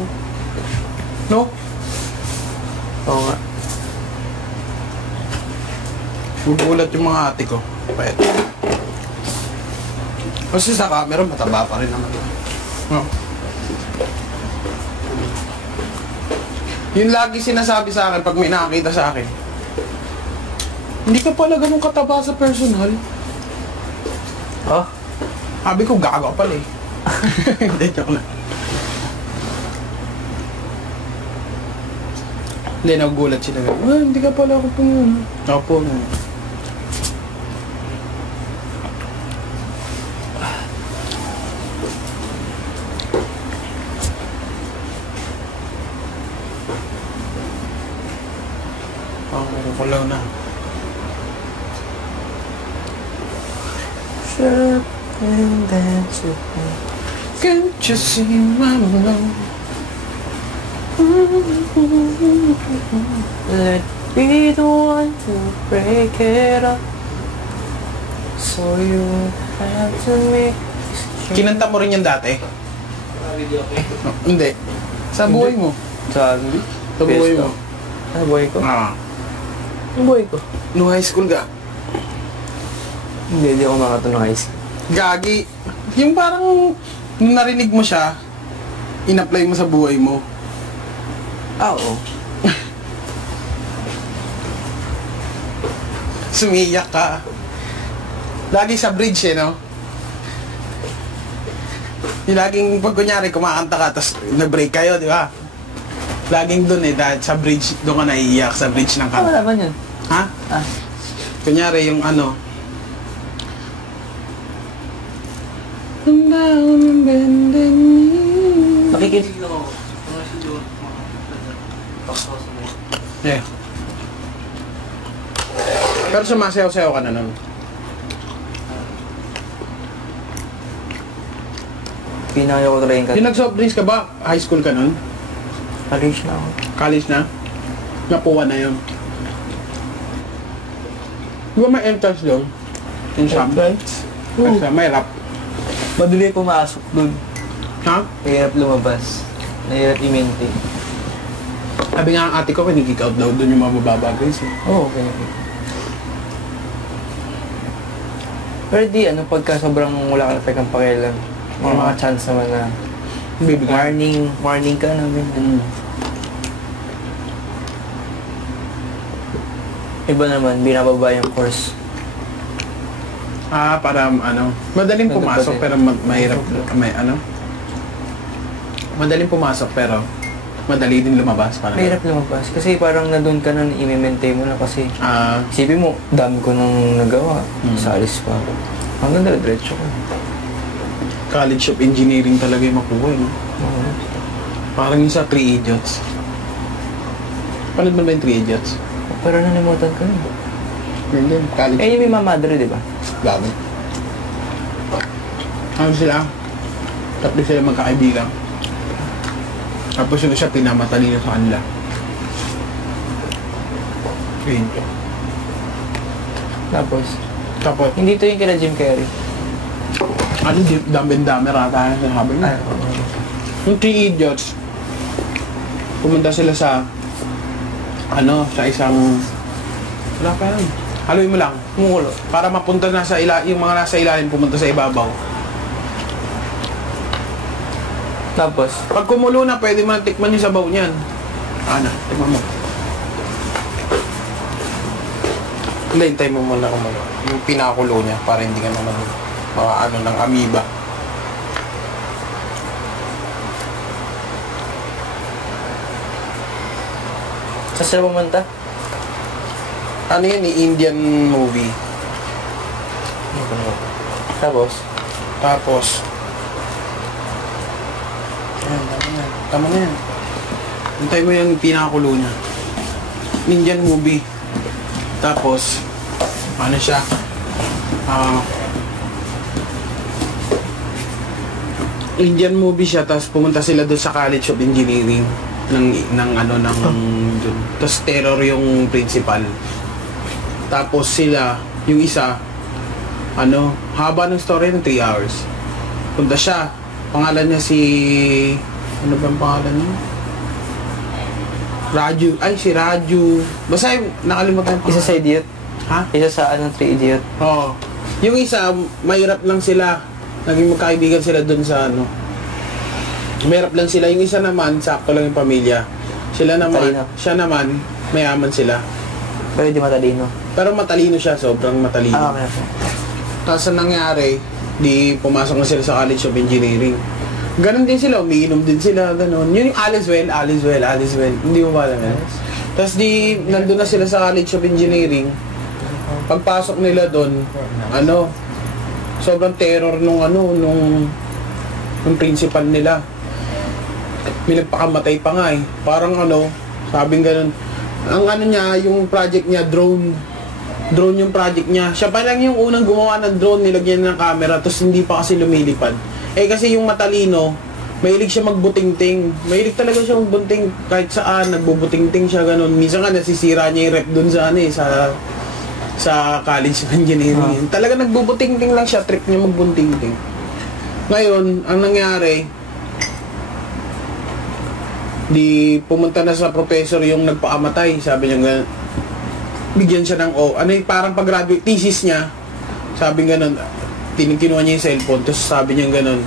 No? Oo nga. Gugulat yung mga ate ko. Pwede. Kasi sa camera, mataba pa rin naman. No? Yung lagi sinasabi sa akin pag may nakakita sa akin, hindi ka pala ganun kataba sa personal. Oh? Sabi ko, gago pala eh. Hindi, joke lang. Hindi, nagugulat sila. Hindi ka pala ako pumunta. Ako po. Kulaw na. And dance with me. Can't you see my love? Let be the one to break it up. So you have to make. Kinanta mo rin yan dati? No, hindi. Sa buhay mo. Sa Sa buhay mo. Sa buhay ko? Sa buhay ko? Nung high school ka? Hindi ako makatunong high school. Gagi. Yung parang nung narinig mo siya, in-apply mo sa buhay mo. Oo. Sumiyak ka. Lagi sa bridge no? Yung laging, pag kunyari, kumakanta ka, tapos na-break kayo, di ba? Laging dun dahil sa bridge, doon ka naiiyak sa bridge ng kanta. Wala ba yun? Ha? Kunyari, yung ano, Nakikinig ako. yeah. Pero sumasayaw-sayaw ka na nun. Pinaya ko talaga yung Yung nag-soft drinks ka ba? High school ka nun? college na ako. College na? Napuwa na yun. Di ba may entrance doon? Yung shop? Kasi may rap. Madali pumasok dun. Ha? Mahirap lumabas. Mahirap i-maintain. Sabi nga ang ate ko, kinikik out daw doon yung mga mababa grades eh. Oo, okay. Pero di, pagka sobrang wala ka na pekang pakialam, mga chance naman na Bibigyan. warning ka namin. Iba naman, binababa yung course. Para madaling pumasok pero mahirap, madaling pumasok pero madali din lumabas. Mahirap lumabas. Kasi parang na doon ka na i-maintain mo na kasi isipin mo, dami ko nang nagawa. Sa alis pa. Hanggang diretso ko. College of Engineering talaga yung makuha, no? Parang yung sa 3 Idiots. Panood mo ba yung 3 Idiots? Pero nalimutan ko na. Hindi, college. Yung may mamadre, di ba? Gabi. Sila? Tatlo sila magkakaibigan. Tapos yung isa pinamatalino sa kanila. Yun. Tapos, hindi to yung kila Jim Carrey. Dami-dami rata na sinasabi mo. Yung 3 Idiots, pumunta sila sa sa isang wala pa yan. Haluin mo lang, kumukulo. Para mapunta na sa yung mga nasa ilalim pumunta sa ibabaw. Tapos, pag kumulo na, pwede mo na tikman yung sabaw niyan. Tikman mo. Hindi, hintay mo muna kumulo. Yung pinakulo niya para hindi ka naman ng amoeba. saan sila pumunta? Yan, Indian movie. Tapos, tama na yan. Hintay mo yung pinakulo niya. Indian movie. Tapos, siya? Indian movie siya, tapos pumunta sila doon sa College of Engineering ng dun. Tapos terror yung principal. Tapos sila, yung isa, haba ng story ng 3 hours. Punta siya, pangalan niya si, ano bang pangalan niya? Si Raju. Basta nakalimutan ko. Isa sa Idiot. Ha? Isa sa 3 Idiot. Oo. Yung isa, mahirap lang sila. Naging magkaibigan sila dun sa mahirap lang sila. Yung isa naman, sakto lang yung pamilya. Siya naman, mayaman sila. Pero di matalino. Pero matalino siya, sobrang matalino. Okay. Tapos ang nangyari, di pumasok na sila sa College of Engineering. Ganon din sila, umiinom din sila, ganon. Yun yung Alice Well. Hindi mo ba alam yan? Tapos nandun na sila sa College of Engineering. Pagpasok nila doon, sobrang terror nung principal nila. May nagpakamatay pa nga eh. Parang sabing ganon. Ang niya, yung project niya, drone yung project niya. Siya pa lang yung unang gumawa ng drone, nilagyan ng camera, tapos hindi pa kasi lumilipad. Kasi yung matalino, mahilig siya magbutingting. Mahilig talaga siya magbunting kahit saan, nagbubutingting siya, ganun. Minsan nga nasisira niya yung rep dun sa College of Engineering. Talaga nagbubutingting lang siya, trip niya magbuntingting. Ngayon, ang nangyari, di pumunta na sa professor yung nagpakamatay. Sabi niya ganun, bigyan siya ng parang pag-graduate thesis niya. Sabi ganun, kinuha niya yung cellphone, tapos sabi niya ganun,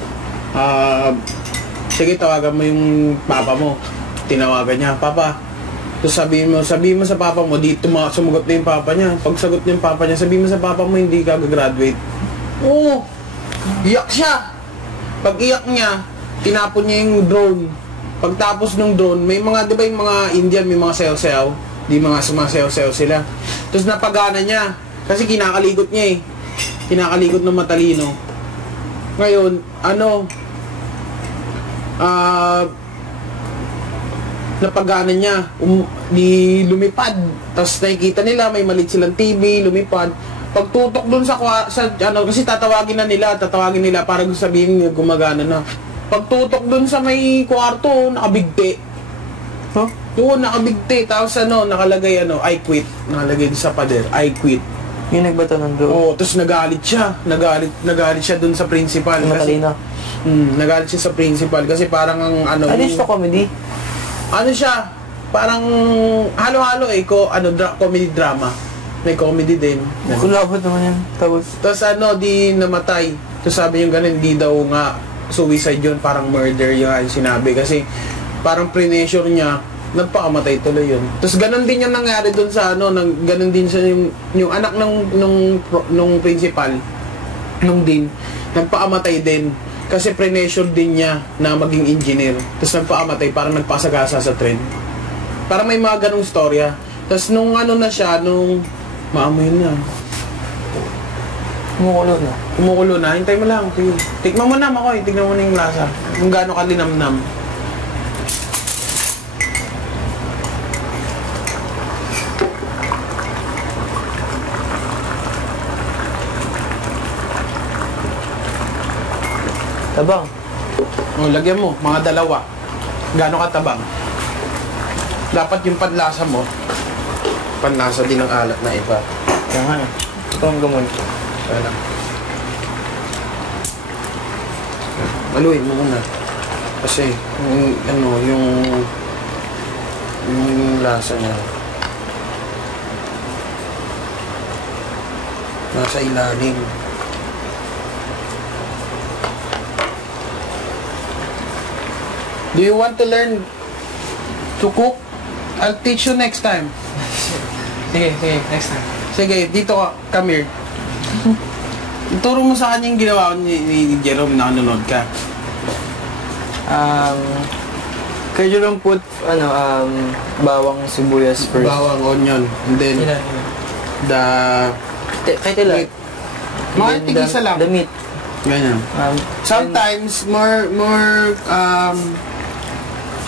sige, tawagan mo yung papa mo. Tinawagan niya, papa. Tapos sabihin mo sa papa mo, dito sumagot na yung papa niya. Pag sagot niya yung papa niya, sabihin mo sa papa mo, hindi ka gagraduate. Oo, iyak siya. Pag iyak niya, tinapon niya yung drone. Pagtapos ng drone, may mga, di ba yung mga Indian, may mga sayaw-sayaw, di mga sumasayaw-sayaw sila. Tapos napagana niya, kasi kinakalikot niya eh. Kinakalikot ng matalino. Ngayon, napagana niya, di lumipad. Tapos nakikita nila, may maliit silang TV, lumipad. Pagtutok dun kasi tatawagin nila para sabihin gumagana na. Pagtutok dun sa may kwarto, nakabigti. Doon, nakabigti. Tapos nakalagay I quit. Nakalagay sa pader, I quit. Yung nagbato ng drone. Oo, tapos nagalit siya. Nagalit siya dun sa principal. Matalino. Nagalit siya sa principal kasi parang ang Is to comedy? Siya? Parang halo-halo comedy drama. May comedy din. Kulabot naman yan. Tapos di namatay. Tapos sabi yung ganun, hindi daw nga suicide yun, parang murder yung sinabi. Kasi parang pre-nature niya, nagpakamatay tuloy yun. Tapos ganun din yung nangyari dun sa ganun din sa yung anak nung principal, nung din, nagpakamatay din. Kasi pre-nature din niya na maging engineer. Tapos nagpakamatay, parang nagpasagasa sa trend. Parang may mga ganung storya. Tapos nung na siya, nung maamoy na. Kumukulo na. Hintay mo lang. Tikman mo na, Makoy. Tignan mo na yung lasa. Kung gaano ka linamnam. tabang. Lagyan mo. Mga 2. Gaano ka tabang? Dapat yung panlasa mo, panlasa din ng alat na iba. Kaya nga. Ito ang gamon. Kaya lang. Maluin mo muna. Kasi, yung lasa niya. Nasa ilalim. Do you want to learn to cook? I'll teach you next time. Sige, next time. Sige, dito ka, come here. Ituro mo sa kanya yung ginawa ni Jerome na nanonood ka. Could you lang put, bawang sibuyas first? Bawang, onion, and then Kahit ilan? mga tigisa lang. The meat. Ganyan. Sometimes, more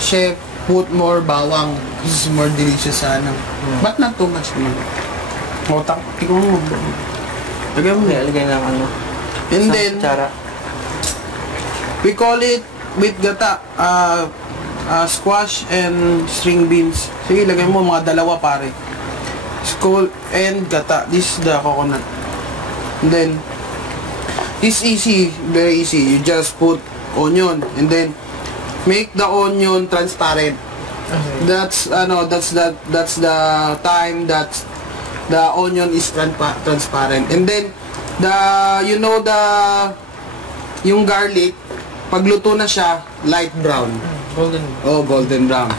chef put more bawang. This is more delicious sa But not too much naman. Tignan mo. Lagyan mo. Lagyan lang And then, kutsara. We call it with gata, squash and string beans. Sige, lagay mo mga dalawa pare. Skull and gata. This is the coconut. And then, it's easy, very easy. You just put onion and then make the onion transparent. That's the time that the onion is transparent. And then yung garlic, pagluto na siya, light brown. Golden. Oh, golden brown.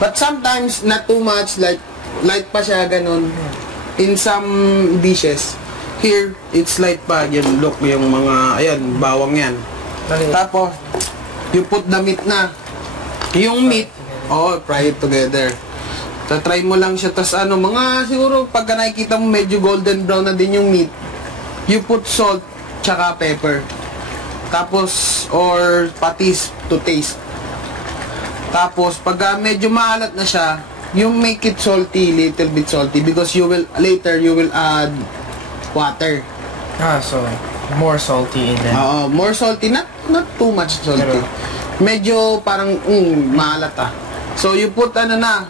But sometimes not too much, like light pa siya ganun. In some dishes, here it's light pa. Yan, look yung mga ayan, bawang yan. Tapos you put the meat na. Yung meat, fry it together. Try mo lang siya, tas mga siguro pagka nakikita mo medyo golden brown na din yung meat, you put salt tsaka pepper. Tapos, or patis to taste. Tapos, pagka medyo maalat na siya, you make it salty, little bit salty, because later you will add water. So more salty in there. More salty, not too much salty. Medyo parang maalat ah. So you put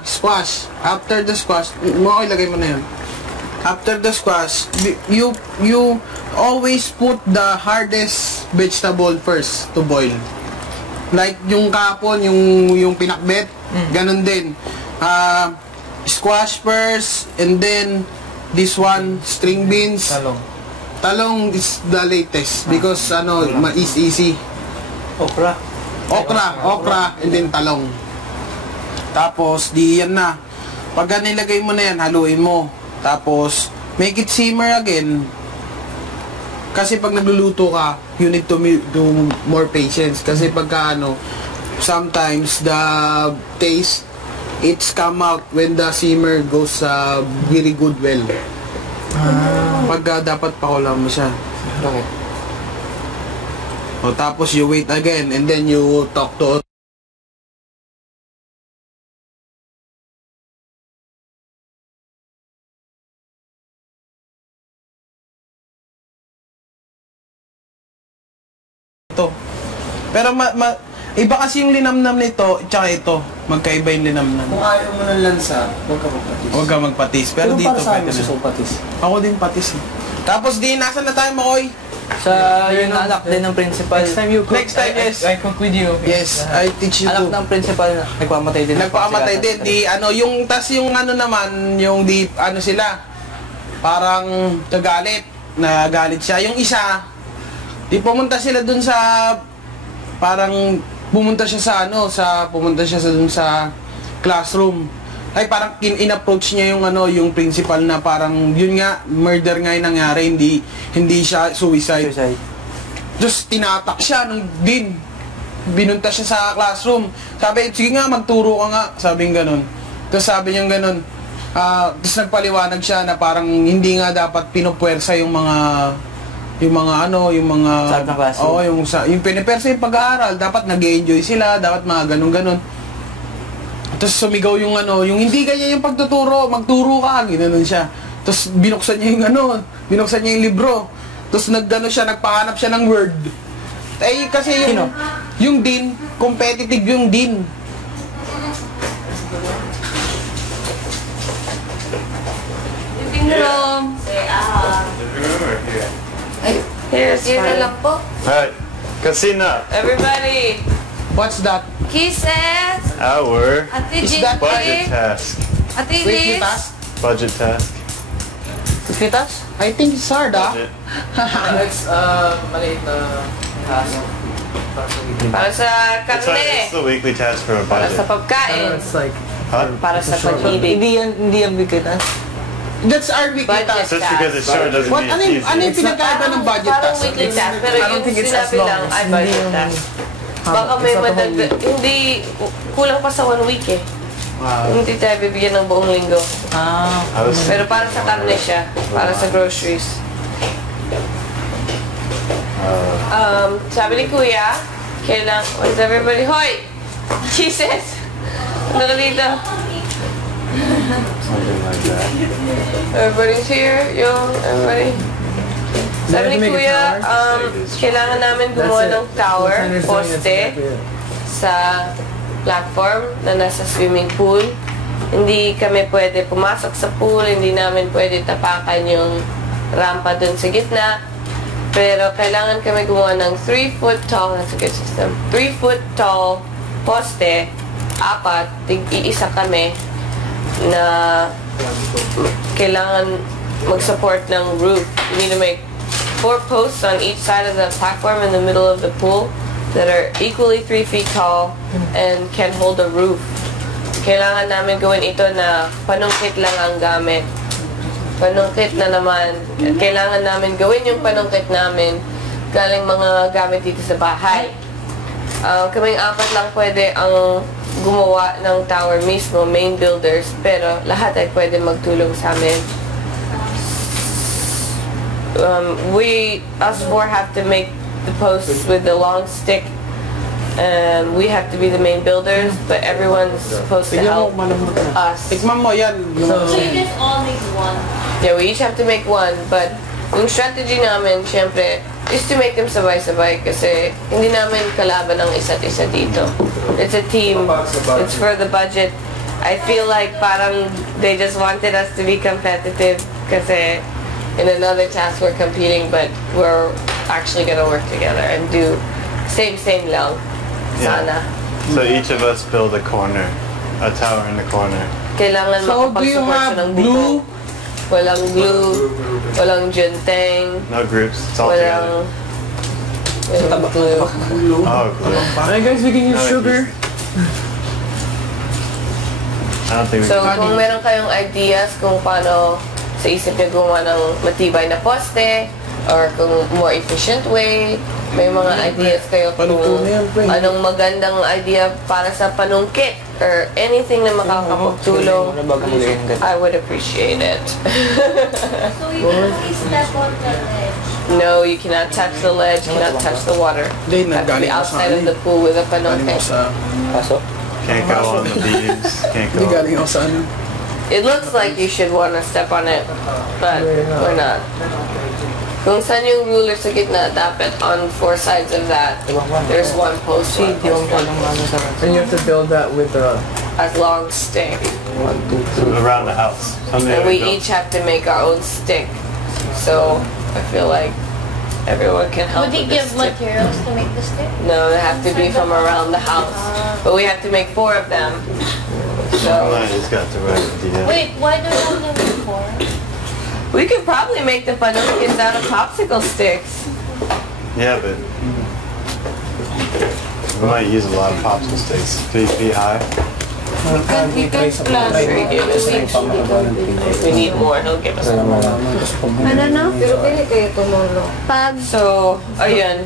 squash. After the squash, ilagay mo na yun. After the squash, you always put the hardest vegetable first to boil. Like yung kapon, yung pinakbet, ganun din. Squash first, and then this one, string beans. Talong is the latest because is easy. Okra, and then talong. Tapos yan na. Pagka nilagay mo na yan, haluin mo. Tapos make it simmer again. Kasi pag nagluluto ka, you need to do more patience. Kasi pagka sometimes the taste, it's come out when the simmer goes very good well. Pagka dapat pakulang mo siya. Okay. Tapos you wait again and then you talk to ito. Pero iba kasi yung linamnam nito tsaka ito. Magkaiba yung linamnam. Kung ayaw mo ng lansa, huwag ka magpatis. Huwag ka magpatis. Pero dito pwede na. Patis. Ako din patis. Tapos nasan na tayo, Makoy? Yung anak din ng principal. Next time you cook, Next time, yes. I cook with you. Yes, I teach you Anak too. ng principal, nagpamatay din. Nagpakamatay din. Yung naman, yung sila, parang nagalit siya. Yung isa, pumunta sila dun sa, parang, pumunta siya dun sa classroom. Ay, parang in-approach niya yung principal na parang, yun nga, murder nga yung nangyari, hindi siya suicide. Just tinatak siya ng dean. Binunta siya sa classroom. Sabi, sige nga, magturo ka nga. Sabi ng ganun. Tapos sabi niya ganun. Tapos nagpaliwanag siya na parang hindi nga dapat pinupwersa yung mga yung pinipersa yung pag-aaral, dapat nag-enjoy sila, dapat mga ganun-ganun. Tapos sumigaw yung hindi ganyan yung pagtuturo, magturo ka, ginanon siya. Tapos binuksan niya yung libro. Tapos nagpahanap siya ng word. Eh kasi yung dean, competitive yung dean. Living room. Here's na lang po. Alright, Casina. Everybody. What's that? Kisses. Our Ate Is Jinky. that budget task. Ate Weekly Liz. task? Budget task. Kitas? I think it's hard, Budget. It's maliit na task. Para sa It's karne. the weekly task for a Para sa budget. pagkain. It's like, Huh? Para sa pag-ibig. Hindi yan bikitan. That's our weekly Budget task. Just because it's short doesn't What, mean it's easy. ano yung pinagkaiba ng budget Parang task? weekly task. Pero I don't yung think it's as sinabi long lang as ay budget task. Baka may madagdag. Hindi, kulang pa sa 1 week eh. Hindi tayo bibigyan ng buong linggo. I was Pero para sa karne siya. Para sa groceries. Sabi ni Kuya, kailang, what's everybody? Hoy! Jesus! Ano ka dito? something like that. Everybody's here. Everybody. Sabi ni Kuya, kailangan namin gumawa ng tower, poste, sa platform na nasa swimming pool. Hindi kami pwede pumasok sa pool, hindi namin pwede tapakan yung rampa dun sa gitna. Pero kailangan kami gumawa ng 3-foot tall, that's a good system, 3-foot tall poste, 4, tig-iisa kami na kailangan mag-support ng roof. We need to make 4 posts on each side of the platform in the middle of the pool that are equally 3 feet tall and can hold a roof. Kailangan namin gawin ito na panungkit lang ang gamit. Panungkit na naman. Kailangan namin gawin yung panungkit namin galing mga gamit dito sa bahay. Kaming 4 lang pwede ang gumawa ng tower mismo, main builders, pero lahat ay pwede magtulong sa amin. Us 4 have to make the posts with the long stick. We have to be the main builders, but everyone's supposed to help us. Tikman mo yan. So you just all make one? Yeah, we each have to make one, but yung strategy namin, syempre, is to make them sabay-sabay kasi hindi namin kalaban ang isa't isa dito. It's a team. It's for the budget. I feel like parang they just wanted us to be competitive kasi in another task we're competing, but we're actually gonna work together and do same lang. Sana. So each of us build a corner, a tower in the corner. Kailangan So do you makapag-support siya have ng glue? Walang glue, walang junteng, No groups. It's all together. walang glue. Oh, glue. Alright guys, we can use sugar. I don't think we So can. kung meron kayong ideas kung paano sa isip niyo gumawa ng matibay na poste or kung more efficient way, may mga ideas kayo kung anong magandang idea para sa panungkit or anything na makakapagtulong, I would appreciate it. So you can only step on the ledge? No, you cannot touch the ledge, cannot touch the water. You have to be outside of the pool with a panungkit. Can't go on the beams. Can't Hindi go. galing ako sa ano. It looks like you should want to step on it, but we're not. Kung saan yung ruler sa gitna, dapat on 4 sides of that, there's one post, one post, one post. And you have to build that with As long stick. Around the house. Someday And we build- each have to make our own stick. So I feel like everyone can help Would you with give this stick. materials to make the stick? No, they have to be from around the house. But we have to make 4 of them. So Somebody's got the right idea. Wait, why do you have them before? we could probably make the panukkits out of popsicle sticks. Yeah, but we might use a lot of popsicle sticks. 3 feet high. We could Sure, give us If we need more, he'll give us more. Ano na? Pero pili kayo tumulong. Pag So, ayun.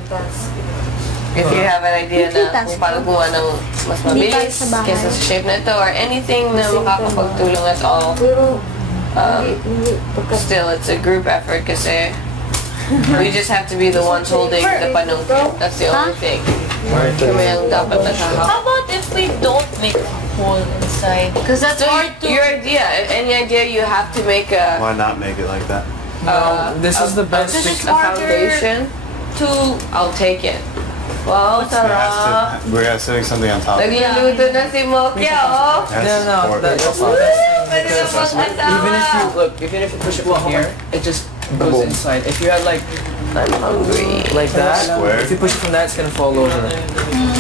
If you have an idea na kung paano gumawa ng mas mabilis kesa sa shape na ito or anything na makakapagtulong at all, still, it's a group effort kasi we just have to be the ones holding the panungkit. That's the only thing. Kami ang dapat nakahawak. how about if we don't make a hole inside? Because that's So, hard to... your idea, any idea, you have to make a Why not make it like that? this is the best. This is a foundation. I'll take it. Wow, sarap. We're assuming something on top. Nagluluto na si Mokya, oh. No, that's not Pwede na pang even if you asawa. look, even if you push it from here, it just goes inside. If you had like I'm hungry. that, Square. if you push it from that, it's gonna fall over.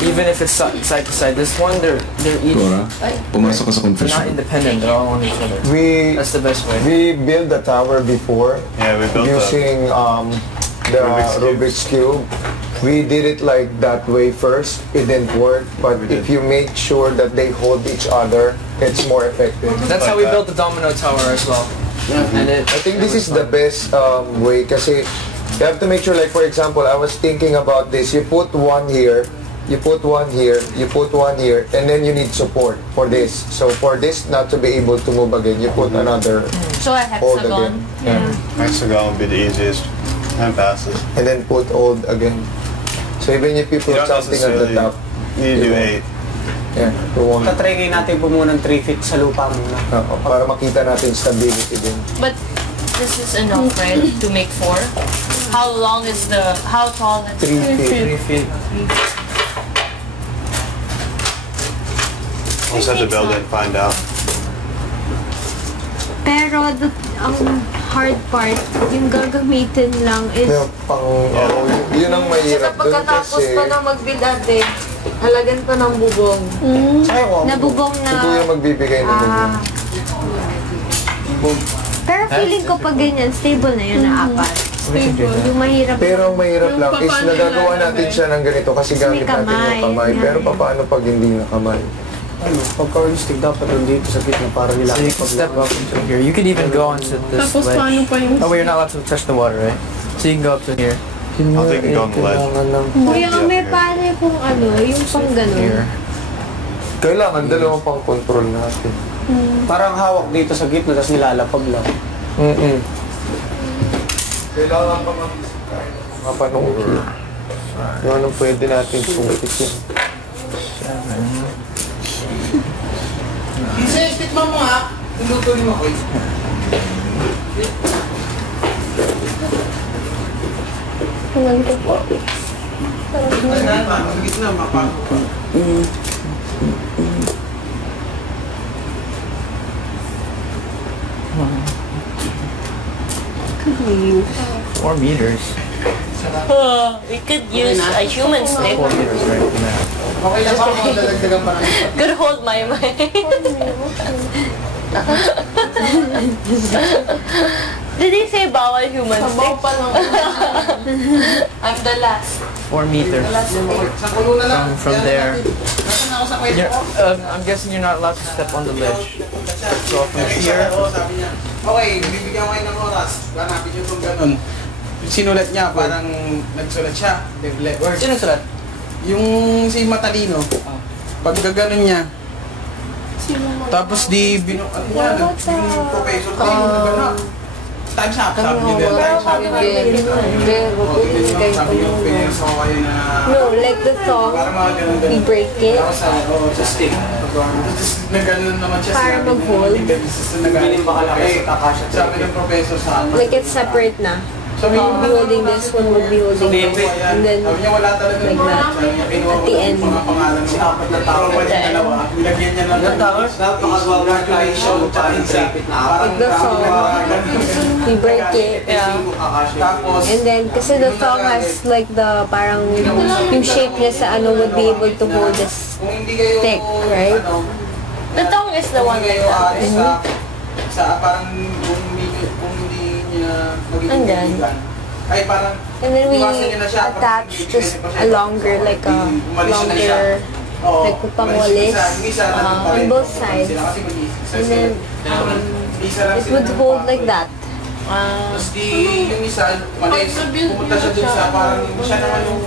Even if it's side to side. This one, they're each Cora, pumasok ka sa they're not confession. independent. They're all on each other. We That's the best way. we built the tower before Yeah, we built using the Rubik's Rubik's Cube. We did it like that way first. It didn't work, but We did. if you make sure that they hold each other, it's more effective. That's how we built the domino tower as well. And it, I think this is the best way kasi you have to make sure, like for example, I was thinking about this. You put one here, you put one here, you put one here, and then you need support for this. So for this not to be able to move again, you put another So a hold hexagon. again. Hexagon would be the easiest. And fastest. And then put hold again. So even if you You put don't something at the necessarily top, need to do you 8. yeah, you won't. Tatry kayo natin po muna ng 3 feet sa lupa muna. Para makita natin stability din. But this is enough, right? To make 4? How tall is 3 feet. We'll just have to build it and find out. Pero ang hard part, yung gagamitin lang is... Yun ang mahirap Saka dun pagkatapos kasi... pa na magbidate, halagan pa ng bubong. Nabubong na... Si Kuya magbibigay na bubong. Pero feeling ko pag ganyan, stable na yun na apat. Yung mahirap. Pero ang mahirap lang is nagagawa natin siya ng ganito kasi gamit natin yung kamay. Pero paano pag hindi na kamay? Pagka-realistic dapat doon dito sa gitna para nila. So you can step up into here. You can even go onto this ledge. Oh, wait, you're not allowed to touch the water, right? So you can go up to here. I'll take it on the ledge. Kuya, may pare kung yung pang gano'n. Here. Kailangan dalawang pang control natin. Parang hawak dito sa gitna, tapos nilalapag lang. Kailangan pa mapanungkil. Yung anong pwede natin sungkitin. Tikman mo ha. Lutuin mo ko. Could we use 4 meters. We could use a human snake. 4 meters right now. Okay lang ba kung dadagdagan pa ng Could hold my mind. Did they say bawal human snake? I'm the last. 4 meters. Sa kulo na lang. From there. Nasaan ako sa kwento? I'm guessing you're not allowed to step on the ledge. So from here. Sabi niya, okay, bibigyan ko kayo ng oras. Hanapin niyo kung ganun. Sinulat niya, parang nagsulat siya. Sino nagsulat? Yung si Matalino. Pag gaganon niya. Tapos di binukat niya. Yung professor tayo na gano'n. Time's up, sabi niya. Time's up. Sabi niyo, pinirsa ko kayo na... No, like the song, we break it. Just stick. Nagganon naman siya. Para mag-hold. Nagaling ba kakasya? Sabi ng professor sa amin. Like it's separate na. So, One would be holding this, one would be holding this. And then, sabi niya wala talaga like that. at the end. Mga pangalan ng apat na tao. Dalawa. Nilagyan niya ng congratulations. Like the song, we break it. Tapos, And then, kasi the song has like the, parang, yung shape niya sa ano would be able to hold this kung hindi kayo... thick, right? The tongue is the one like that. Sa parang kung hindi niya magiging Andyan. kaibigan, ay parang And then we iwasan niya na siya, attach parang just a longer, like a umalis na siya. longer, Oo, like pangwalis yung isa nandun pa on rin. both sides. Sila kasi mag-isa And then, isa lang it sila would hold like that. Tapos yung isa, malis, pumunta siya dun sa parang siya naman yung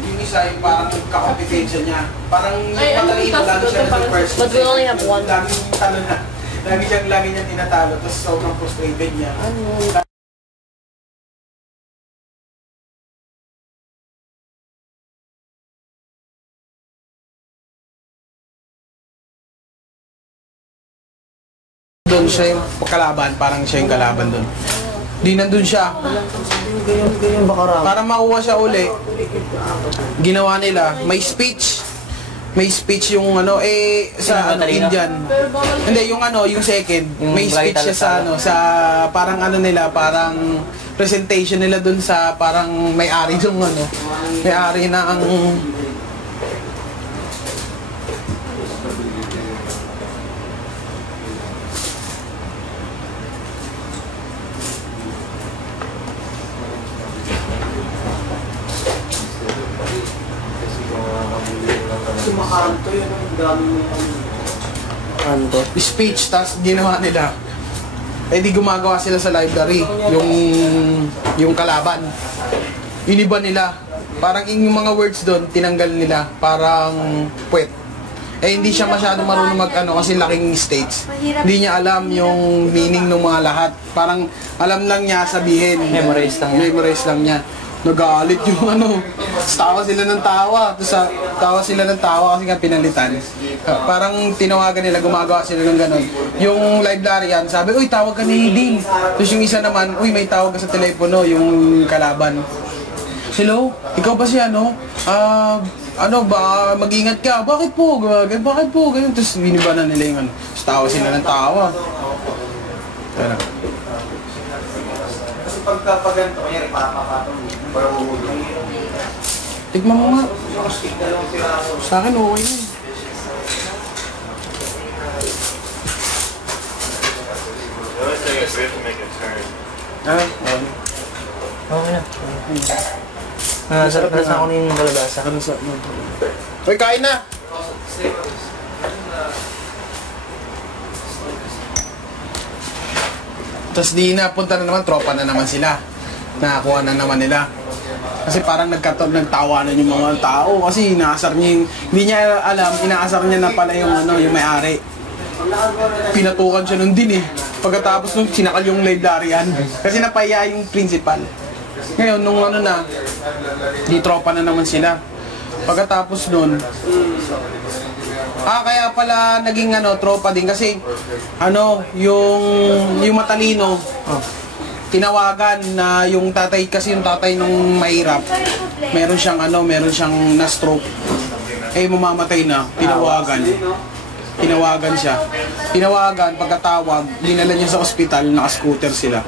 yung isa yung parang kakompetensya niya. Parang yung matalino, lagi siya naging first. But we only have one. Laging talo na. Lagi niyang tinatalo, tapos sobrang frustrated niya. Doon siya yung kalaban, parang siya yung kalaban doon. Di nandun siya. Para makuha siya uli, ginawa nila, may speech yung sa Indian. Hindi, yung second, may speech siya sa sa parang nila, parang presentation nila dun sa parang may-ari ng may-ari na ang speech, tas ginawa nila. Di gumagawa sila sa library yung kalaban. Iniba nila. Parang yung mga words doon tinanggal nila, parang puwet. Hindi siya masyado marunong kasi laking states. Hindi niya alam yung meaning ng mga lahat. Parang alam lang niya sabihin. Memorize lang niya. Nagalit yung ano. Tawa sila ng tawa. Tawa sila ng tawa kasi nga pinalitan. Parang tinawagan nila, gumagawa sila ng ganon. Yung librarian, sabi, uy, tawag ka ni Dean. Tapos yung isa naman, uy, may tawag ka sa telepono, yung kalaban. Hello? Ikaw ba si ano? Ano ba? Mag-ingat ka. Bakit po? Bakit po? Ganun. Tapos biniba na nila yung ano. Tapos tawa sila ng tawa. Tara. Kasi pagkapaganto, kaya papapatong. Tignan mo nga. Sa akin, okay yun. Okay na. Sarap na sa ako yung kalabasa. Uy, kain na! Tapos di na, punta na naman, tropa na naman sila. Nakakuha na naman nila. Kasi parang nagtawanan yung mga tao kasi inaasar niya yung, hindi niya alam, inaasar niya na pala yung ano, yung may-ari. Pinatukan siya nun din eh. Pagkatapos nung sinakal yung librarian kasi napaya yung principal. Ngayon nung ano na, di tropa na naman sila. Pagkatapos nun, kaya pala naging ano, tropa din kasi ano, yung matalino, tinawagan na yung tatay, kasi yung tatay nung mahirap, meron siyang ano, meron siyang na-stroke. Eh mamamatay na, tinawagan siya. Tinawagan, pagkatawag, dinala niya sa ospital, naka-scooter sila.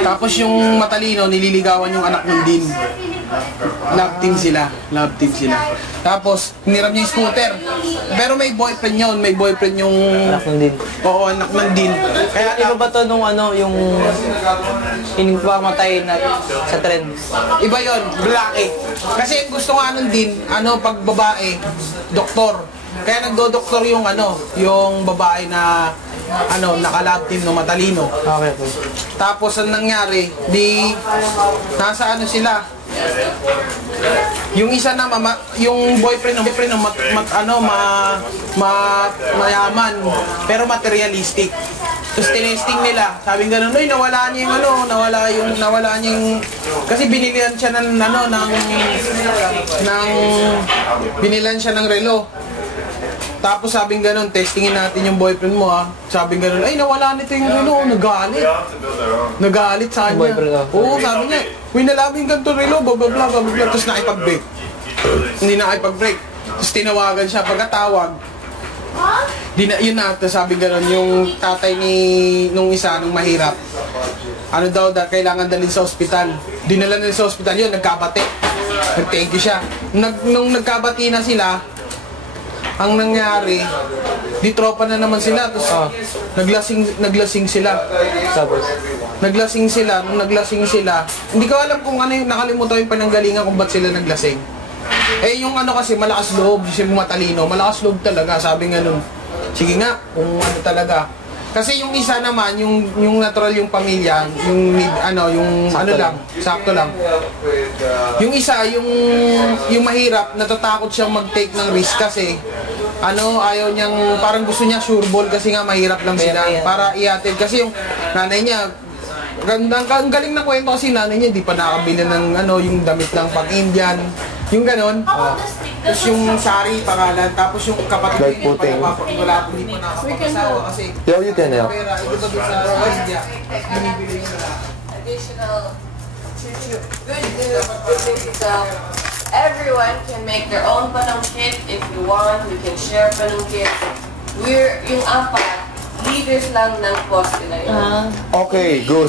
Tapos yung matalino, nililigawan yung anak ng Dean. Love team sila. Tapos, hiniram niya yung scooter. Pero may boyfriend yun. May boyfriend yung... Anak ng Dean. Oo, anak ng Dean. Kaya iba ba to nung ano, yung pamatay na sa tren? Iba yun, Blackie. Kasi gusto nga ng Dean, ano, pag babae, doktor. Kaya nagdo-doktor yung ano, yung babae na ano, naka-love team no matalino. Okay. Tapos ang nangyari, di nasa ano sila. Yung isa na yung boyfriend mayaman pero materialistic. Tapos tinesting nila, sabi gano'n, "Uy, nawala niya yung ano, nawala niya yung kasi binilihan siya ng ano binilan siya ng relo." Tapos sabing gano'n, testingin natin yung boyfriend mo ha. Sabing gano'n, ay nawala nito yung relo, nagalit. Nagalit sa kanya. Oo, sabi niya, uy nalamin ganito relo, blah blah blah blah blah. Tapos nakipag-break. Hindi nakipag-break. Tapos tinawagan siya, pagkatawag. Yun na, sabi gano'n, yung tatay nung isa, nung mahirap. Ano daw, kailangan dalhin sa ospital. Dinala nila sa ospital yun, nagkabati. Nag-thank you siya. Nung nagkabati na sila, ang nangyari, di tropa na naman sila, tapos naglasing sila. Naglasing sila, hindi ko alam kung ano yung nakalimutan yung pananggalingan kung ba't sila naglasing. Eh yung ano kasi, malakas loob, yung matalino, malakas loob talaga, sabi nga nun, sige nga, kung ano talaga. Kasi yung isa naman, yung natural yung pamilya, yung lang, sakto lang. Yung isa, yung mahirap, natatakot siyang mag-take ng risk kasi ayaw niyang, parang gusto niya sure ball kasi nga mahirap lang sila para iatid. Kasi yung nanay niya, ang galing na kwento kasi nanay niya, di pa nakabili ng yung damit ng pang-Indian, yung ganon. Tapos yung sari, pangalan, tapos yung kapatid niya, wala po, hindi pa nakapag-asawa kasi you can help. pera, ito ba doon sa India, binibili nila. Additional good news. So, everyone can make their own panungkit if you want. We can share panungkit. Yung apat, leaders lang ng poste na yun. Okay, good.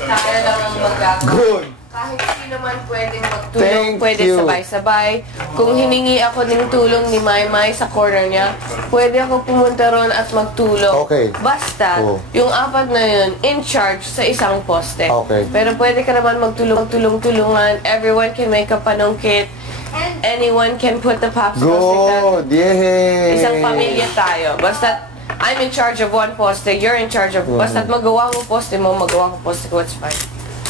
Kaya lang ang magagawa. Good. Kahit sino man pwedeng magtulong, pwede sabay-sabay. Kung hiningi ako ng tulong ni Maymay sa corner niya, pwede ako pumunta ron at magtulong. Okay. Basta, yung apat na yun, in charge sa isang poste. Okay. Pero pwede ka naman magtulong-tulungan. Everyone can make a panungkit. Anyone can put the popsicle stick on. Good, yay! Isang pamilya tayo. Basta, I'm in charge of one poste, you're in charge of... Basta magawa mo poste mo, magawa ko poste ko, it's fine.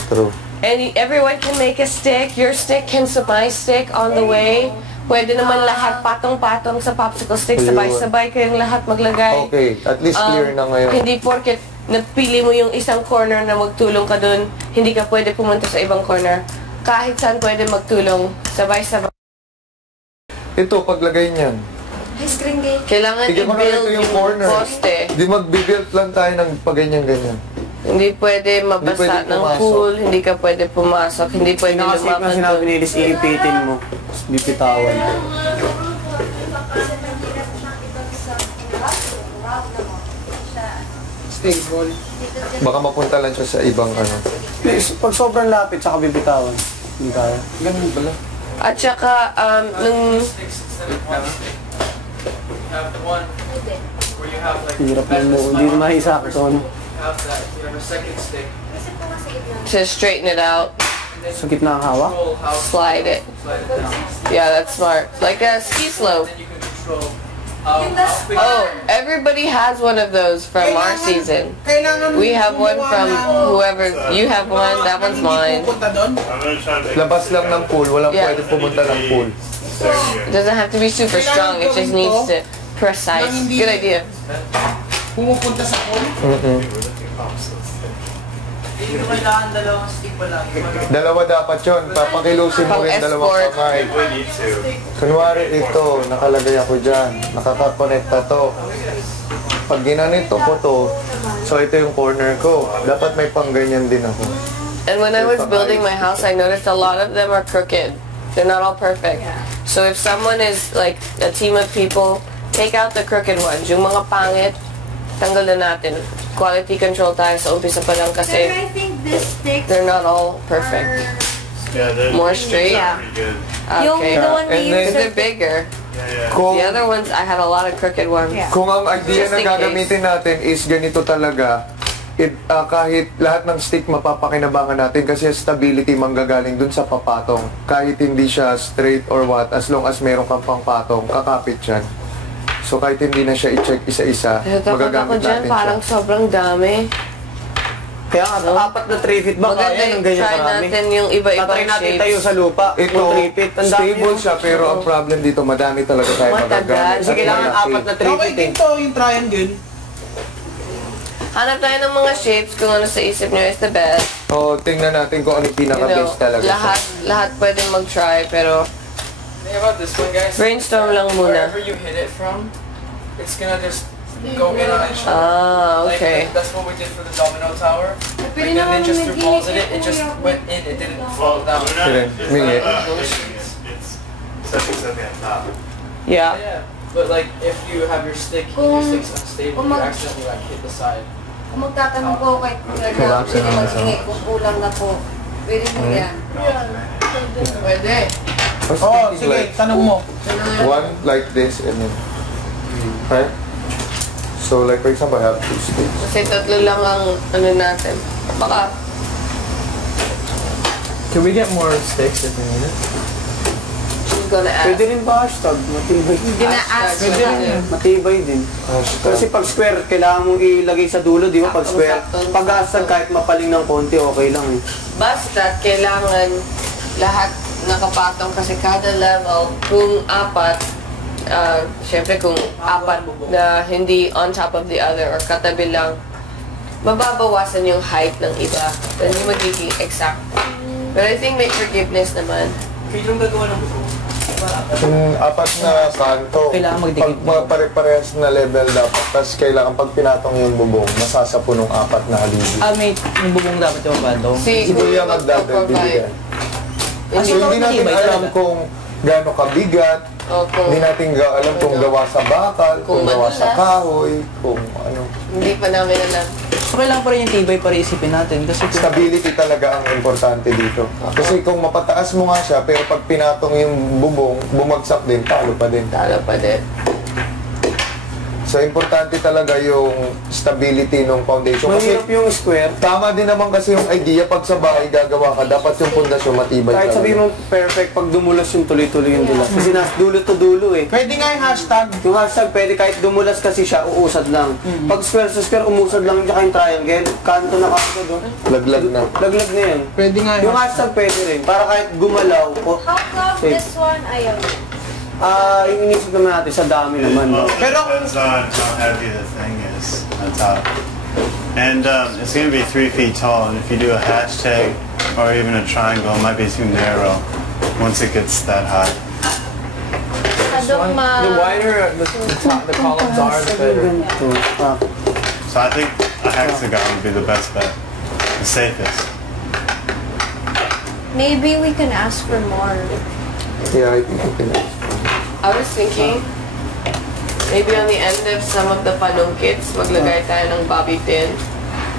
True. And everyone can make a stick. Your stick can be my stick on the way. Pwede naman lahat patong-patong sa popsicle stick. Sabay-sabay kayong lahat maglagay. Okay, at least clear na ngayon. Hindi porket napili mo yung isang corner na magtulong ka dun, hindi ka pwede pumunta sa ibang corner. kahit saan pwede magtulong. Sabay-sabay. Ito, paglagay niyan. Kailangan Sige, i-build ito yung yung corner. poste. Di mag-build lang tayo ng paganyan-ganyan. Hindi pwede Hindi pwede mabasa ng pumasok. pool, hindi ka pwede pumasok, hindi pwede Nakasip na lumakad sinabi doon. ni Elis, iipitin mo. Bipitawan. Stable. Baka mapunta lang siya sa ibang ano. Pag sobrang lapit, saka bibitawan. Hindi kaya. Ganun pala. At saka, nung Have the one where you have like Hirap lang mo. Hindi na maisa ako sa ano. have that, you have a second stick. to straighten it out, Sa gitna ang hawak. Control how slide it. slide it down. Yeah, that's smart. Like a ski slope. Then you can control how quick Oh, everybody has one of those from our season. We have one from whoever. You have one, that one's mine. Pupunta doon. I'm gonna try to Labas lang ng pool, walang Yeah. pwede pumunta ng pool. It doesn't have to be super strong, it just needs to precise. Good idea. Pumupunta sa pool. Hindi ko kailangan dalawang stick pala. Dalawa dapat yun. Papakilusin mo rin dalawang Pang-escort. kamay. we need to. Kunwari ito, nakalagay ako dyan. Nakaka-connecta to. Pag ginanito ko to, so ito yung corner ko. Dapat may pangganyan din ako. And when I was building my house, I noticed a lot of them are crooked. They're not all perfect. So if someone is like a team of people, take out the crooked ones. Yung mga pangit, tanggal na natin. Quality control tayo sa umpisa pa lang kasi I think this sticks they're not all perfect. Yeah, they're More straight? pretty good. Yung Okay. the one And we then- use. Because they're bigger. Yeah, yeah. Kung, The other ones, I had a lot of crooked ones. Yeah. kung ang idea Just na in case. gagamitin natin is ganito talaga, kahit lahat ng stick mapapakinabangan natin kasi stability manggagaling dun sa papatong. Kahit hindi siya straight or what, as long as meron kang pangpatong, kakapit yan. So kahit hindi na siya i-check isa-isa, Natakot ako magagamit dyan, natin parang siya. sobrang dami. Kaya nga, 4 na 3 feet ba? Maganda Kaya ng yung ganyan try karami. natin yung iba-ibang Tatry natin shapes. tayo sa lupa. Ito, Kung 3 feet, ang dami stable yun. siya, pero ang problem dito, madami talaga tayo Matagal. magagamit. Kasi kailangan 4 na 3 Okay feet eh. din to, yung triangle. Hanap tayo ng mga shapes kung ano sa isip nyo is the best. O, tingnan natin kung ano yung You know, pinaka-base talaga siya. lahat pwedeng mag-try, pero The thing about this one, guys, brainstorm lang muna. wherever you hit it from, it's gonna just go in on each other. Ah, Like, okay. that's what we did for the domino tower. Like, then they just threw balls in it, it just went in, it didn't fall down. We're not, Kidding. it's Mingi. not, it's setting something on top. Yeah. Yeah, but like, if you have your stick, your stick's unstable, you accidentally like hit the side. Kung magtatanong po kay Kuya na, Collapse pwede na magsingi kung kulang na po. Pwede mo yan. Pwede. I was Oh, thinking sige, like, tanong mo. one like this and then, right? So like for example, I have 2 sticks. Kasi tatlo lang ang ano natin. Baka, Can we get more sticks if we need it? she's gonna ask. Pwede rin ba hashtag? Matibay. Gina-ask Hashtag mo. natin. Matibay din. Kasi pag square, kailangan mong ilagay sa dulo, di ba? Pag square, pag hashtag kahit mapaling ng konti, okay lang eh. Basta kailangan lahat nakapatong kasi kada level, kung apat, syempre kung apat na hindi on top of the other or katabi lang, mababawasan yung height ng iba. Hindi magiging exact. But I think may forgiveness naman. Kaya yung gagawa ng buko. Yung 4 na kanto, Kailangan pag magdikit. mga pare-parehas na level dapat, tapos kailangan pag pinatong yung bubong, masasapo ng 4 na haligi. May yung bubong dapat yung bato. Si Siguro yung magdadal bibigyan. So hindi natin alam kung gaano kabigat, O kung hindi natin alam kung gawa sa bakal, kung Kung gawa sa madulas. kahoy, kung ano. hindi pa namin alam. So kailangan pa rin yung tibay para isipin natin. Kasi kung Stability talaga ang importante dito. Kasi kung mapataas mo nga siya, pero pag pinatong yung bubong, bumagsak din, talo pa din. Talo pa din. So, importante talaga yung stability ng foundation. Kasi Mahirap yung square. tama din naman kasi yung idea pag sa bahay gagawa ka, dapat yung pundasyon matibay Kahit sabihin mo perfect, pag dumulas yung tuloy-tuloy yung dulas. Kasi nasa dulo to dulo eh. Pwede nga yung hashtag. Yung hashtag pwede kahit dumulas kasi siya, uusad lang. Pag square sa square, umusad lang tsaka yung triangle. Kanto na kanto doon. Laglag na. Laglag na yan. Pwede nga Yung hashtag pwede rin. Para kahit gumalaw. How come Safe. this one, ayaw? Yung inisip naman natin sa dami naman. Well, No? it depends on how heavy the thing is on top. And it's going to be 3 feet tall, and if you do a hashtag or even a triangle, it might be too narrow once it gets that high. The wider the columns are, the better. So I think a hexagon would be the best bet, the safest. Maybe we can ask for more. Yeah, I think we can. I was thinking, maybe on the end of some of the panunkits, maglagay tayo ng bobby pin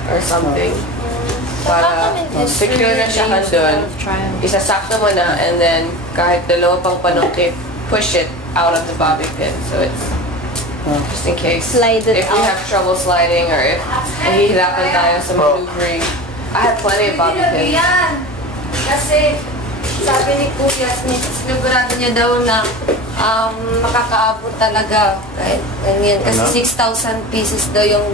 or something. Para secure na siya doon. Isasakto mo na, and then kahit dalawa pang panunkit, push it out of the bobby pin. So it's just in case. Slide it if we have trouble sliding or if nahihirapan tayo sa maneuvering. I have plenty of bobby pins. Kasi sabi ni Kuya Smith, sigurado niya daw na makakaabot talaga kahit ganyan. Kasi 6,000 pieces daw yung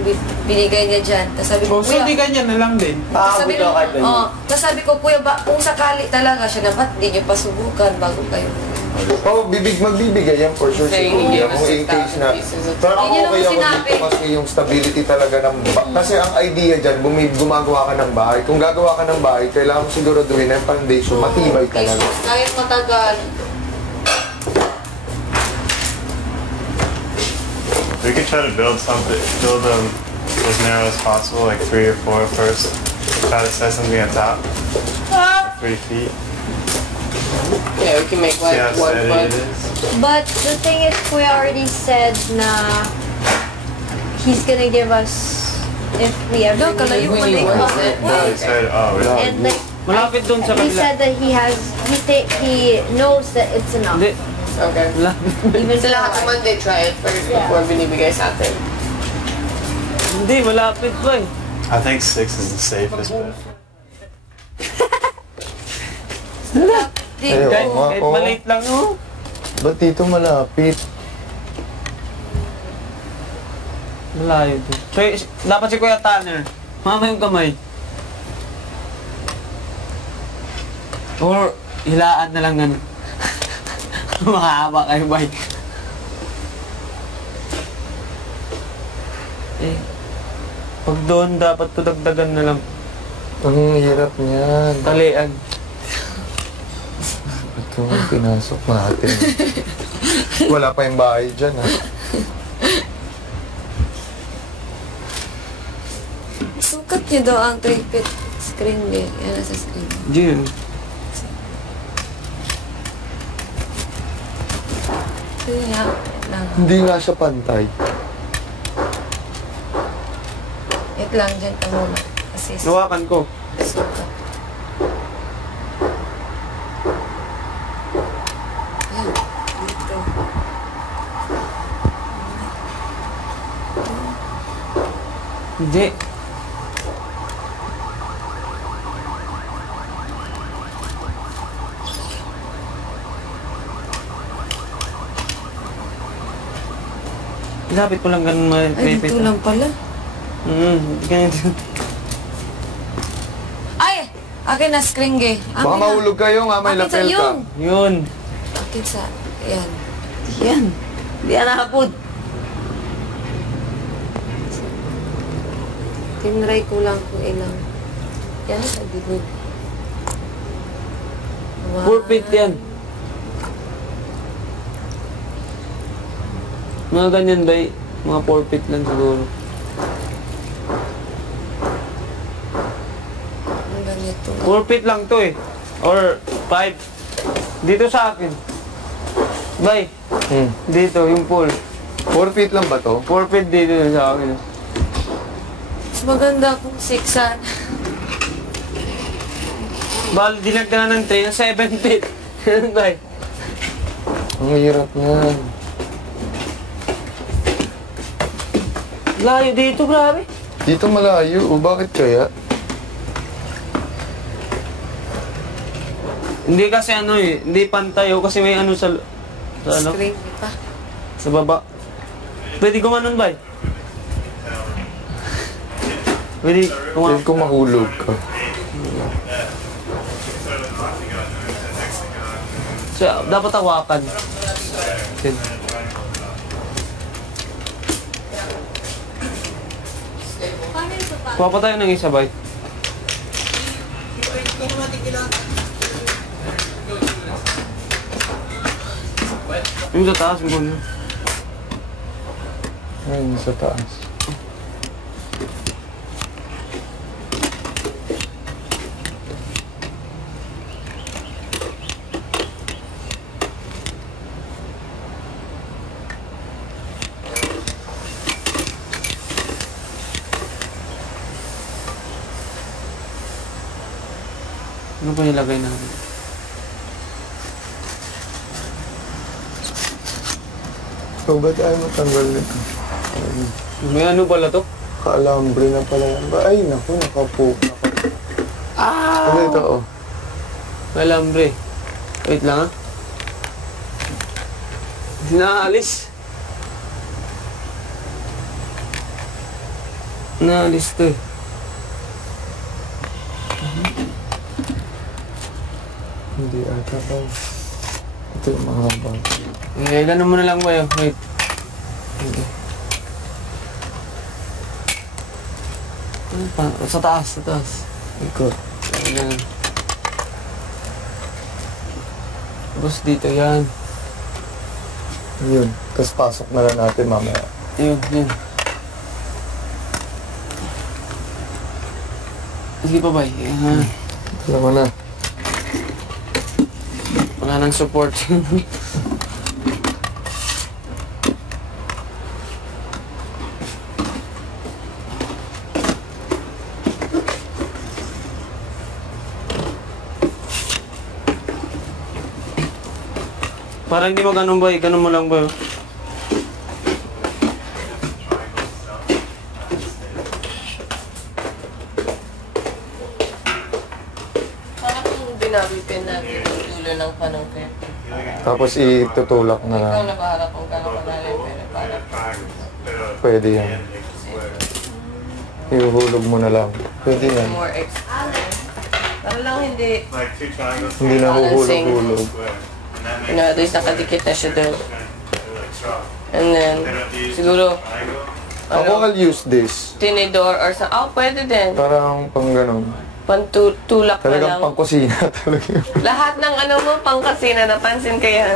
binigay niya dyan. Tapos sabi ko, So, Kuya, di ganyan na lang din. sabi ko, tapos sabi ko, Kuya, kung sakali talaga siya na, ba't di niyo pasubukan bago kayo? Magbibigay yan for sure. Saying Siguro, hindi kung in case na. Pero ako Yun yung okay ako sinabi. dito kasi yung stability talaga ng kasi ang idea dyan, gumagawa ka ng bahay. Kung gagawa ka ng bahay, kailangan mo siguraduhin na yung foundation, matibay talaga. Kahit matagal. We could try to build them as narrow as possible, like 3 or 4 first. Try to set something at top, 3 feet. Yeah, we can make See how like 1 steady foot. it is. But the thing is, Kuya already said na he's gonna give us if we ever Doon, kalayo need it. was it? They said, oh, really? And like, Malapit doon sa he kabila. said that he knows that it's enough. Hindi. Okay. Even Sila for naman they try it first before binibigay sa atin. Hindi, malapit pa eh. I think 6 is the safest bet. Ayun, Kahit maliit lang, no? Ba't dito malapit? Malayo to. So, dapat si Kuya Tanner. Mama yung kamay. Or, hilaan na lang ganun. Mahaba kayo bike. Eh, pag doon, dapat to dagdagan na lang. Ang hirap niyan. Talian. Ito ang pinasok natin. Wala pa yung bahay dyan, ha? Sukat niyo daw ang 3-feet screen niya. Yan nasa screen. Diyan. Kaya lang. Hindi nga siya pantay. Wait lang dyan ka muna. Kasi Nawakan ko. sukat. Ayun, dito. Hindi. Lapit ko lang ganun Ay, malipit. dito lang pala. Ganito. Ay! Akin na screen gay. Baka mahulog kayo nga, may Akin sa lapel ka. yun. Yun. Akin sa... Ayan. Yan. Hindi yan nakapod. Tinry ko lang kung ilang. Yan, sa bibig. 4 feet yan. Mga ganyan ba mga 4 feet lang siguro. Ang ganito. 4 feet lang to eh. Or 5. Dito sa akin. Bay. Dito, yung pool. 4 feet lang ba to? 4 feet dito sa akin. Mas maganda kung 6-an. Bal, dinagdagan ng 3 na 7 feet. Bay. Ang hirap niyan. Layo dito, grabe. Dito malayo. O bakit kaya? Hindi kasi ano eh, hindi pantay o kasi may ano sa ano? Screen pa. Sa baba. Pwede gumanon ba? Pwede Pwede kung mahulog ka. So, dapat hawakan. Yan. Kuha pa tayo ng isa, bay. Yung sa taas, yung gano'n. Ayun, sa taas. Ano pa nilagay namin? So, ba't ayaw matanggal nito? May ano pala to? Kaalambre na pala yan. Ay, naku, nakapoke. Ah! Ano ito, oh? Malambre. Wait lang, ha? Naalis. Naalis to, eh. Hindi ata pa. Ito yung mahaba. Eh, gano'n mo na lang ba yun? Wait. Ano pa? Sa taas, sa taas. Ikot. Ayan. Tapos dito, yan. Yun. Tapos pasok na lang natin mamaya. Yun, yun. Sige pa ba? Ayan. Alam mo na. Wala nang support. Parang hindi mo ganun ba? Ganun mo lang ba? Parang kung binabipin natin yung dulo ng panungkit. Tapos itutulak na lang. Ikaw na bahala kung gano'n kalalim, pero parang Pwede yan. Ihuhulog mo na lang. Pwede yan. more extra. Para lang hindi, Hindi na huhulog-hulog. you know, at least nakadikit na siya doon. And then, siguro, Ako I'll use this. tinidor or sa, pwede din. Parang pang ganun. Pantulak na lang. Talagang pang kusina talaga yun. Lahat ng ano mo, pangkasina, napansin ko yan.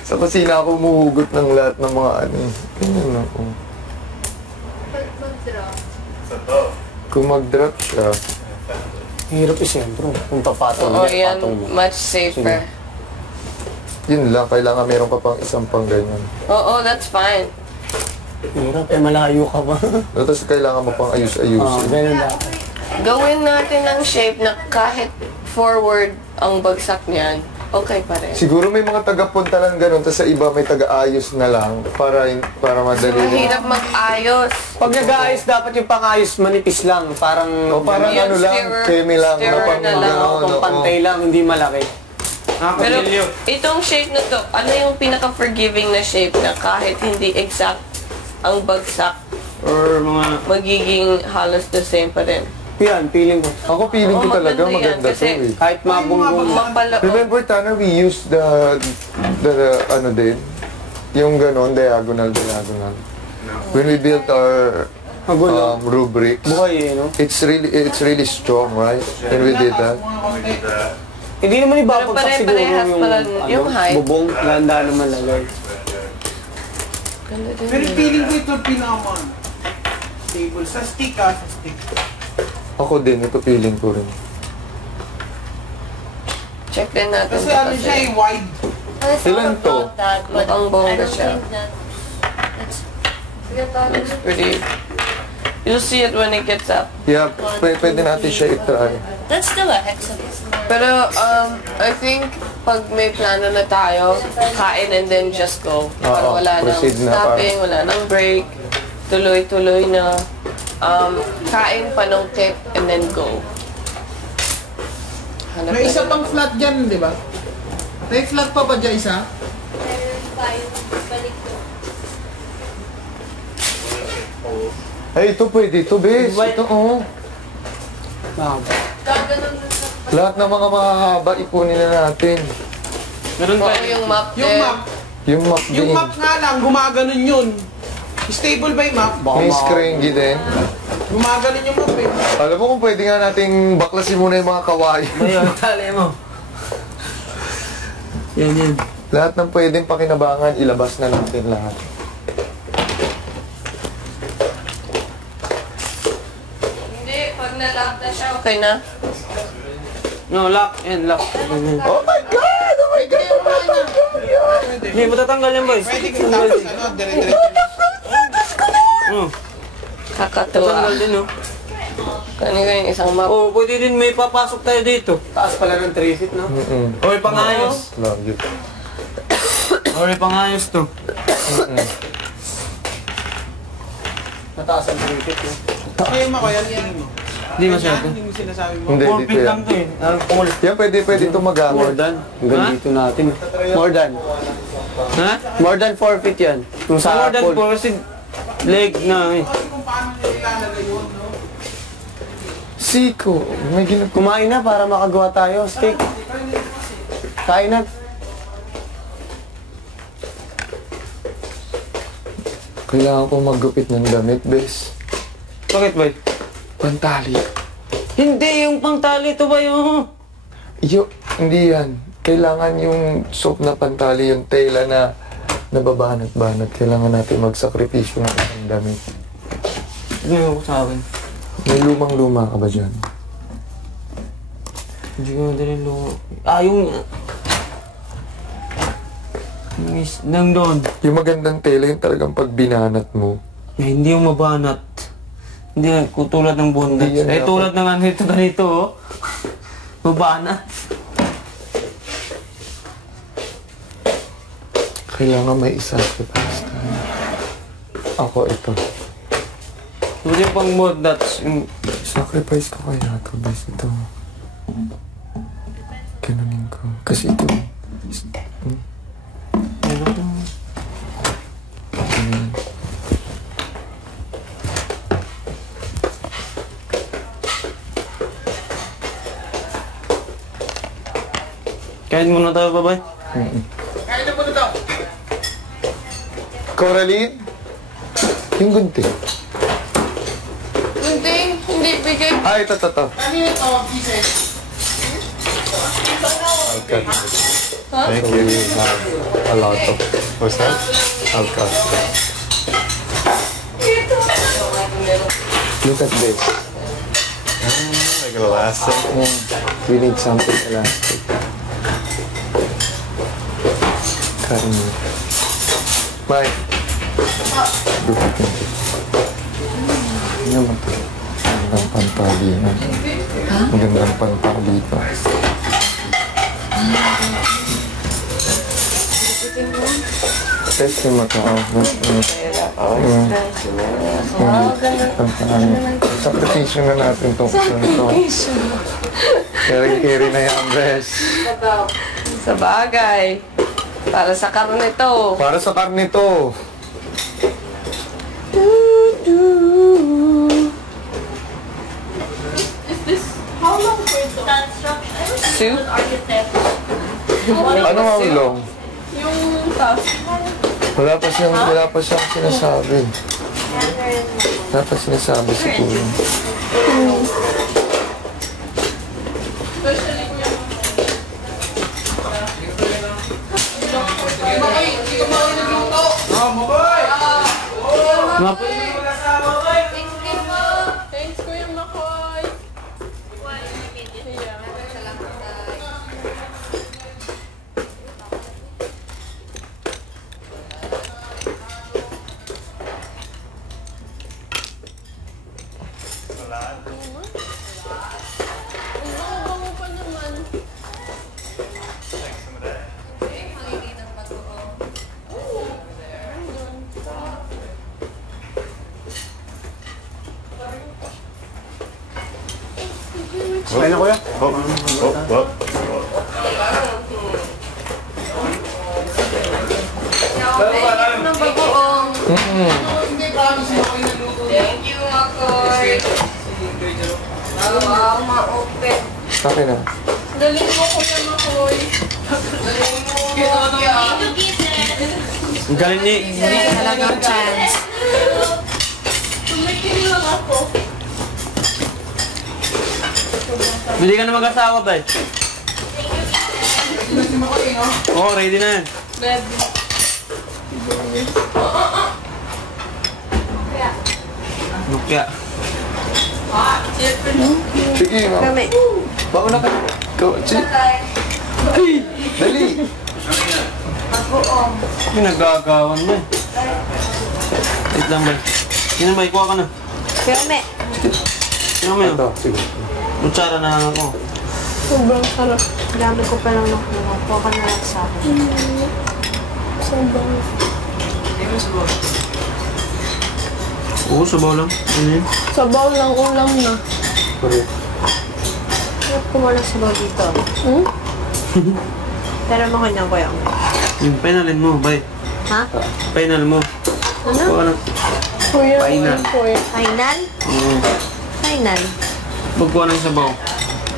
Sa kusina ako umuhugot ng lahat ng mga ano. Ganyan ako. Kung mag-drop siya. Hirap siyempre. Kung papatong Oo, niya, yan, patong mo. much safer. Yun lang, kailangan meron ka pang isang pang ganyan. Oo, that's fine. Hirap, malayo ka ba? Tapos kailangan mo pang ayus-ayusin. Ganun lang. Gawin natin ang shape na kahit forward ang bagsak niyan, okay pa rin. Siguro may mga taga-punta lang ganun, tapos sa iba may taga-ayos na lang para madali. Mahirap mag-ayos. Pag nag-aayos, dapat yung pang-ayos manipis lang. Parang, O parang Yung ano lang, stirrer- kemi lang. stirrer pang na lang. gano'n, pang oo. pantay lang, hindi malaki. Pero itong shape na to, ano yung pinaka-forgiving na shape na kahit hindi exact ang bagsak, Or mga... magiging halos the same pa rin? Yan, feeling ko. Ako feeling ko Oo, talaga maganda yan, maganda to kasi- eh. Kahit mabungbong lang. Remember, Tana, we used the ano din, yung ganon, diagonal. When we built our rubrics, Buhay eh, no? it's really strong, right? When we did that. Hindi naman ibabagsak Pero siguro pare-parehas yung, pala yung height. bubong. Ganda naman lagay. Ganda din Pero yun. feeling ko ito pinakaman. Stable. Sa stick, sa stick. Ako din, ito feeling ko rin. Check din natin. Kasi ano siya eh, wide. Ilan to? Mukhang bongga siya. Looks pretty. You'll see it when it gets up. Yeah, pwede natin siya i-try. That's still a hexagon. Pero, I think, pag may plano na tayo, kain and then just go. Para Oo, wala nang proceed na, stopping, wala nang break. Tuloy-tuloy na. Kain, panungkit, and then go. Hanap May isa na- pang flat dyan, di ba? May flat pa ba dyan isa? Ay, ito pwede ito, bes. Ito, oh. Lahat ng mga mahahaba, ipunin na natin. Meron Oo, yung map Yung din. map. Yung map Yung din. map nga lang, gumaganon yun. Stable ba yung map? May screengy din. Gumagaling yung map eh. Alam mo kung pwede nga nating baklasin muna yung mga kawaii. Ayun, tali mo. Yan. Lahat ng pwedeng pakinabangan, ilabas na natin lahat. Hindi, pag na-lock na siya, okay na? No, lock. Yan, lock. Oh my God! Oh my God! Hindi, matatanggal yan, boys. Pwede kang tapos, dire-diretso. Kakatuwa. Tatanggal din, no? Kanina yung isang map. Oh, pwede din may papasok tayo dito. Taas pala ng 3 feet, no? Or pangayos. Love you. Or pangayos to. Mataas ang 3 feet, no? Kaya mo kaya tingin mo. Hindi masyado. Hindi mo sinasabi mo. Hindi, 4 dito feet yan. lang to eh. Pungul. Yan, pwede ito More magamit. than. Hanggang dito natin. More than. Ha? More than 4 feet yan. Kung sa More than pool. 4 kasi leg na eh. Kung paano nila ilalagay yun, no? Siko, may Kumain na para makagawa tayo. Steak. Kain na. Kailangan ko maggupit ng damit, bes. Bakit ba? Pantali. Hindi, yung pangtali to ba yung... Hindi yan. Kailangan yung soap na pantali, yung tela na nababanat-banat. Kailangan natin magsakripisyo ng isang damit. Hindi ako sa akin. May lumang-luma ka ba dyan? Hindi ko madali luma. Ah, yung... Nang doon. Yung magandang tela, yung talagang pag binanat mo. Eh, hindi yung mabanat. Hindi, tulad ng bondage. Hindi yan Eh, dapat. tulad ng ano ito, ganito, oh. Mabanat. Kailangan may sacrifice tayo. Ako ito. Hindi pang bondage. Yung... Sacrifice ko kaya ito, bes. Ito. Ganunin ko. Kasi ito. Ano ko? Ganyan. Kain muna tayo, babay. Kain na po na daw. Coraline? Yung gunting. Hindi bigay. Ito. Kanina to, pieces. Okay. Thank you. We have a lot of... What's that? Alcatraz. Look at this. Like elastic. We need something elastic. Kain mo. Mike. Dupitin ko. Ano naman ito? Magandang pantali na. Magandang pantali ito. Test yung mata. Sakripisyo na natin itong ito. Carry na yan, bes. Sa bagay. Para sa karne to. Para sa karne to. Soup? Ano nga ulong? Yung task. Wala pa siyang sinasabi. Wala pa sinasabi siguro. Thanks, Kuya Makoy. Kain na, kuya. Ng bagoong. Thank you, Makoy. Wow, ma-open. Akin na. Galing mo, Kuya Makoy. Galing mo. Ang galing ni... Talagang chance. Tumikin lang ako. Hindi ka na mag-asawa, ba? Oo, ready na yan. Nukya. Sige, ma'am. Kami. Bauna ka. Go, Chi. Ay! Dali! Pinagagawan mo eh. Wait lang, ba? Sino ba? Ikuha ka na. Kami. Sino mo yun? Ito, sige. Kutsara na lang ako. Sobrang sarap. Gamit ko pa lang nakuha. Kuha ka na lang sa akin. Sobrang. Oo, sabaw lang. Ano yun? Sabaw lang, ulam na. Sorry. Hirap ko walang sabaw dito. Hmm? Pero makanya ko yan. Yung penalin mo, bay. Ha? Penal mo. Ano? Kuha ka na. Kuya, Final. kuya. Final? Oo. Final. Pagkuha ng sabaw.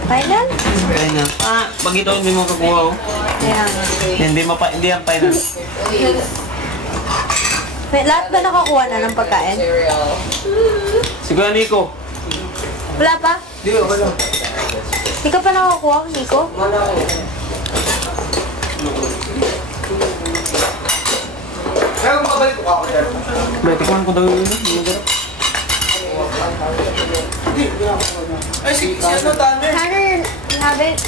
Final? Final. Ah, pag ito hindi mo kakuha, oh. Kaya nga. Hindi ang final. May, lahat ba nakakuha na ng pagkain? Si Kuya Nico. Wala pa? Di, okay lang. Hindi ka pa nakakuha, Nico? Kaya kung makabalik ko ako, sir. Bay, tikman ko daw yun. Ay, si ano, Tanner? Tanner, you have it?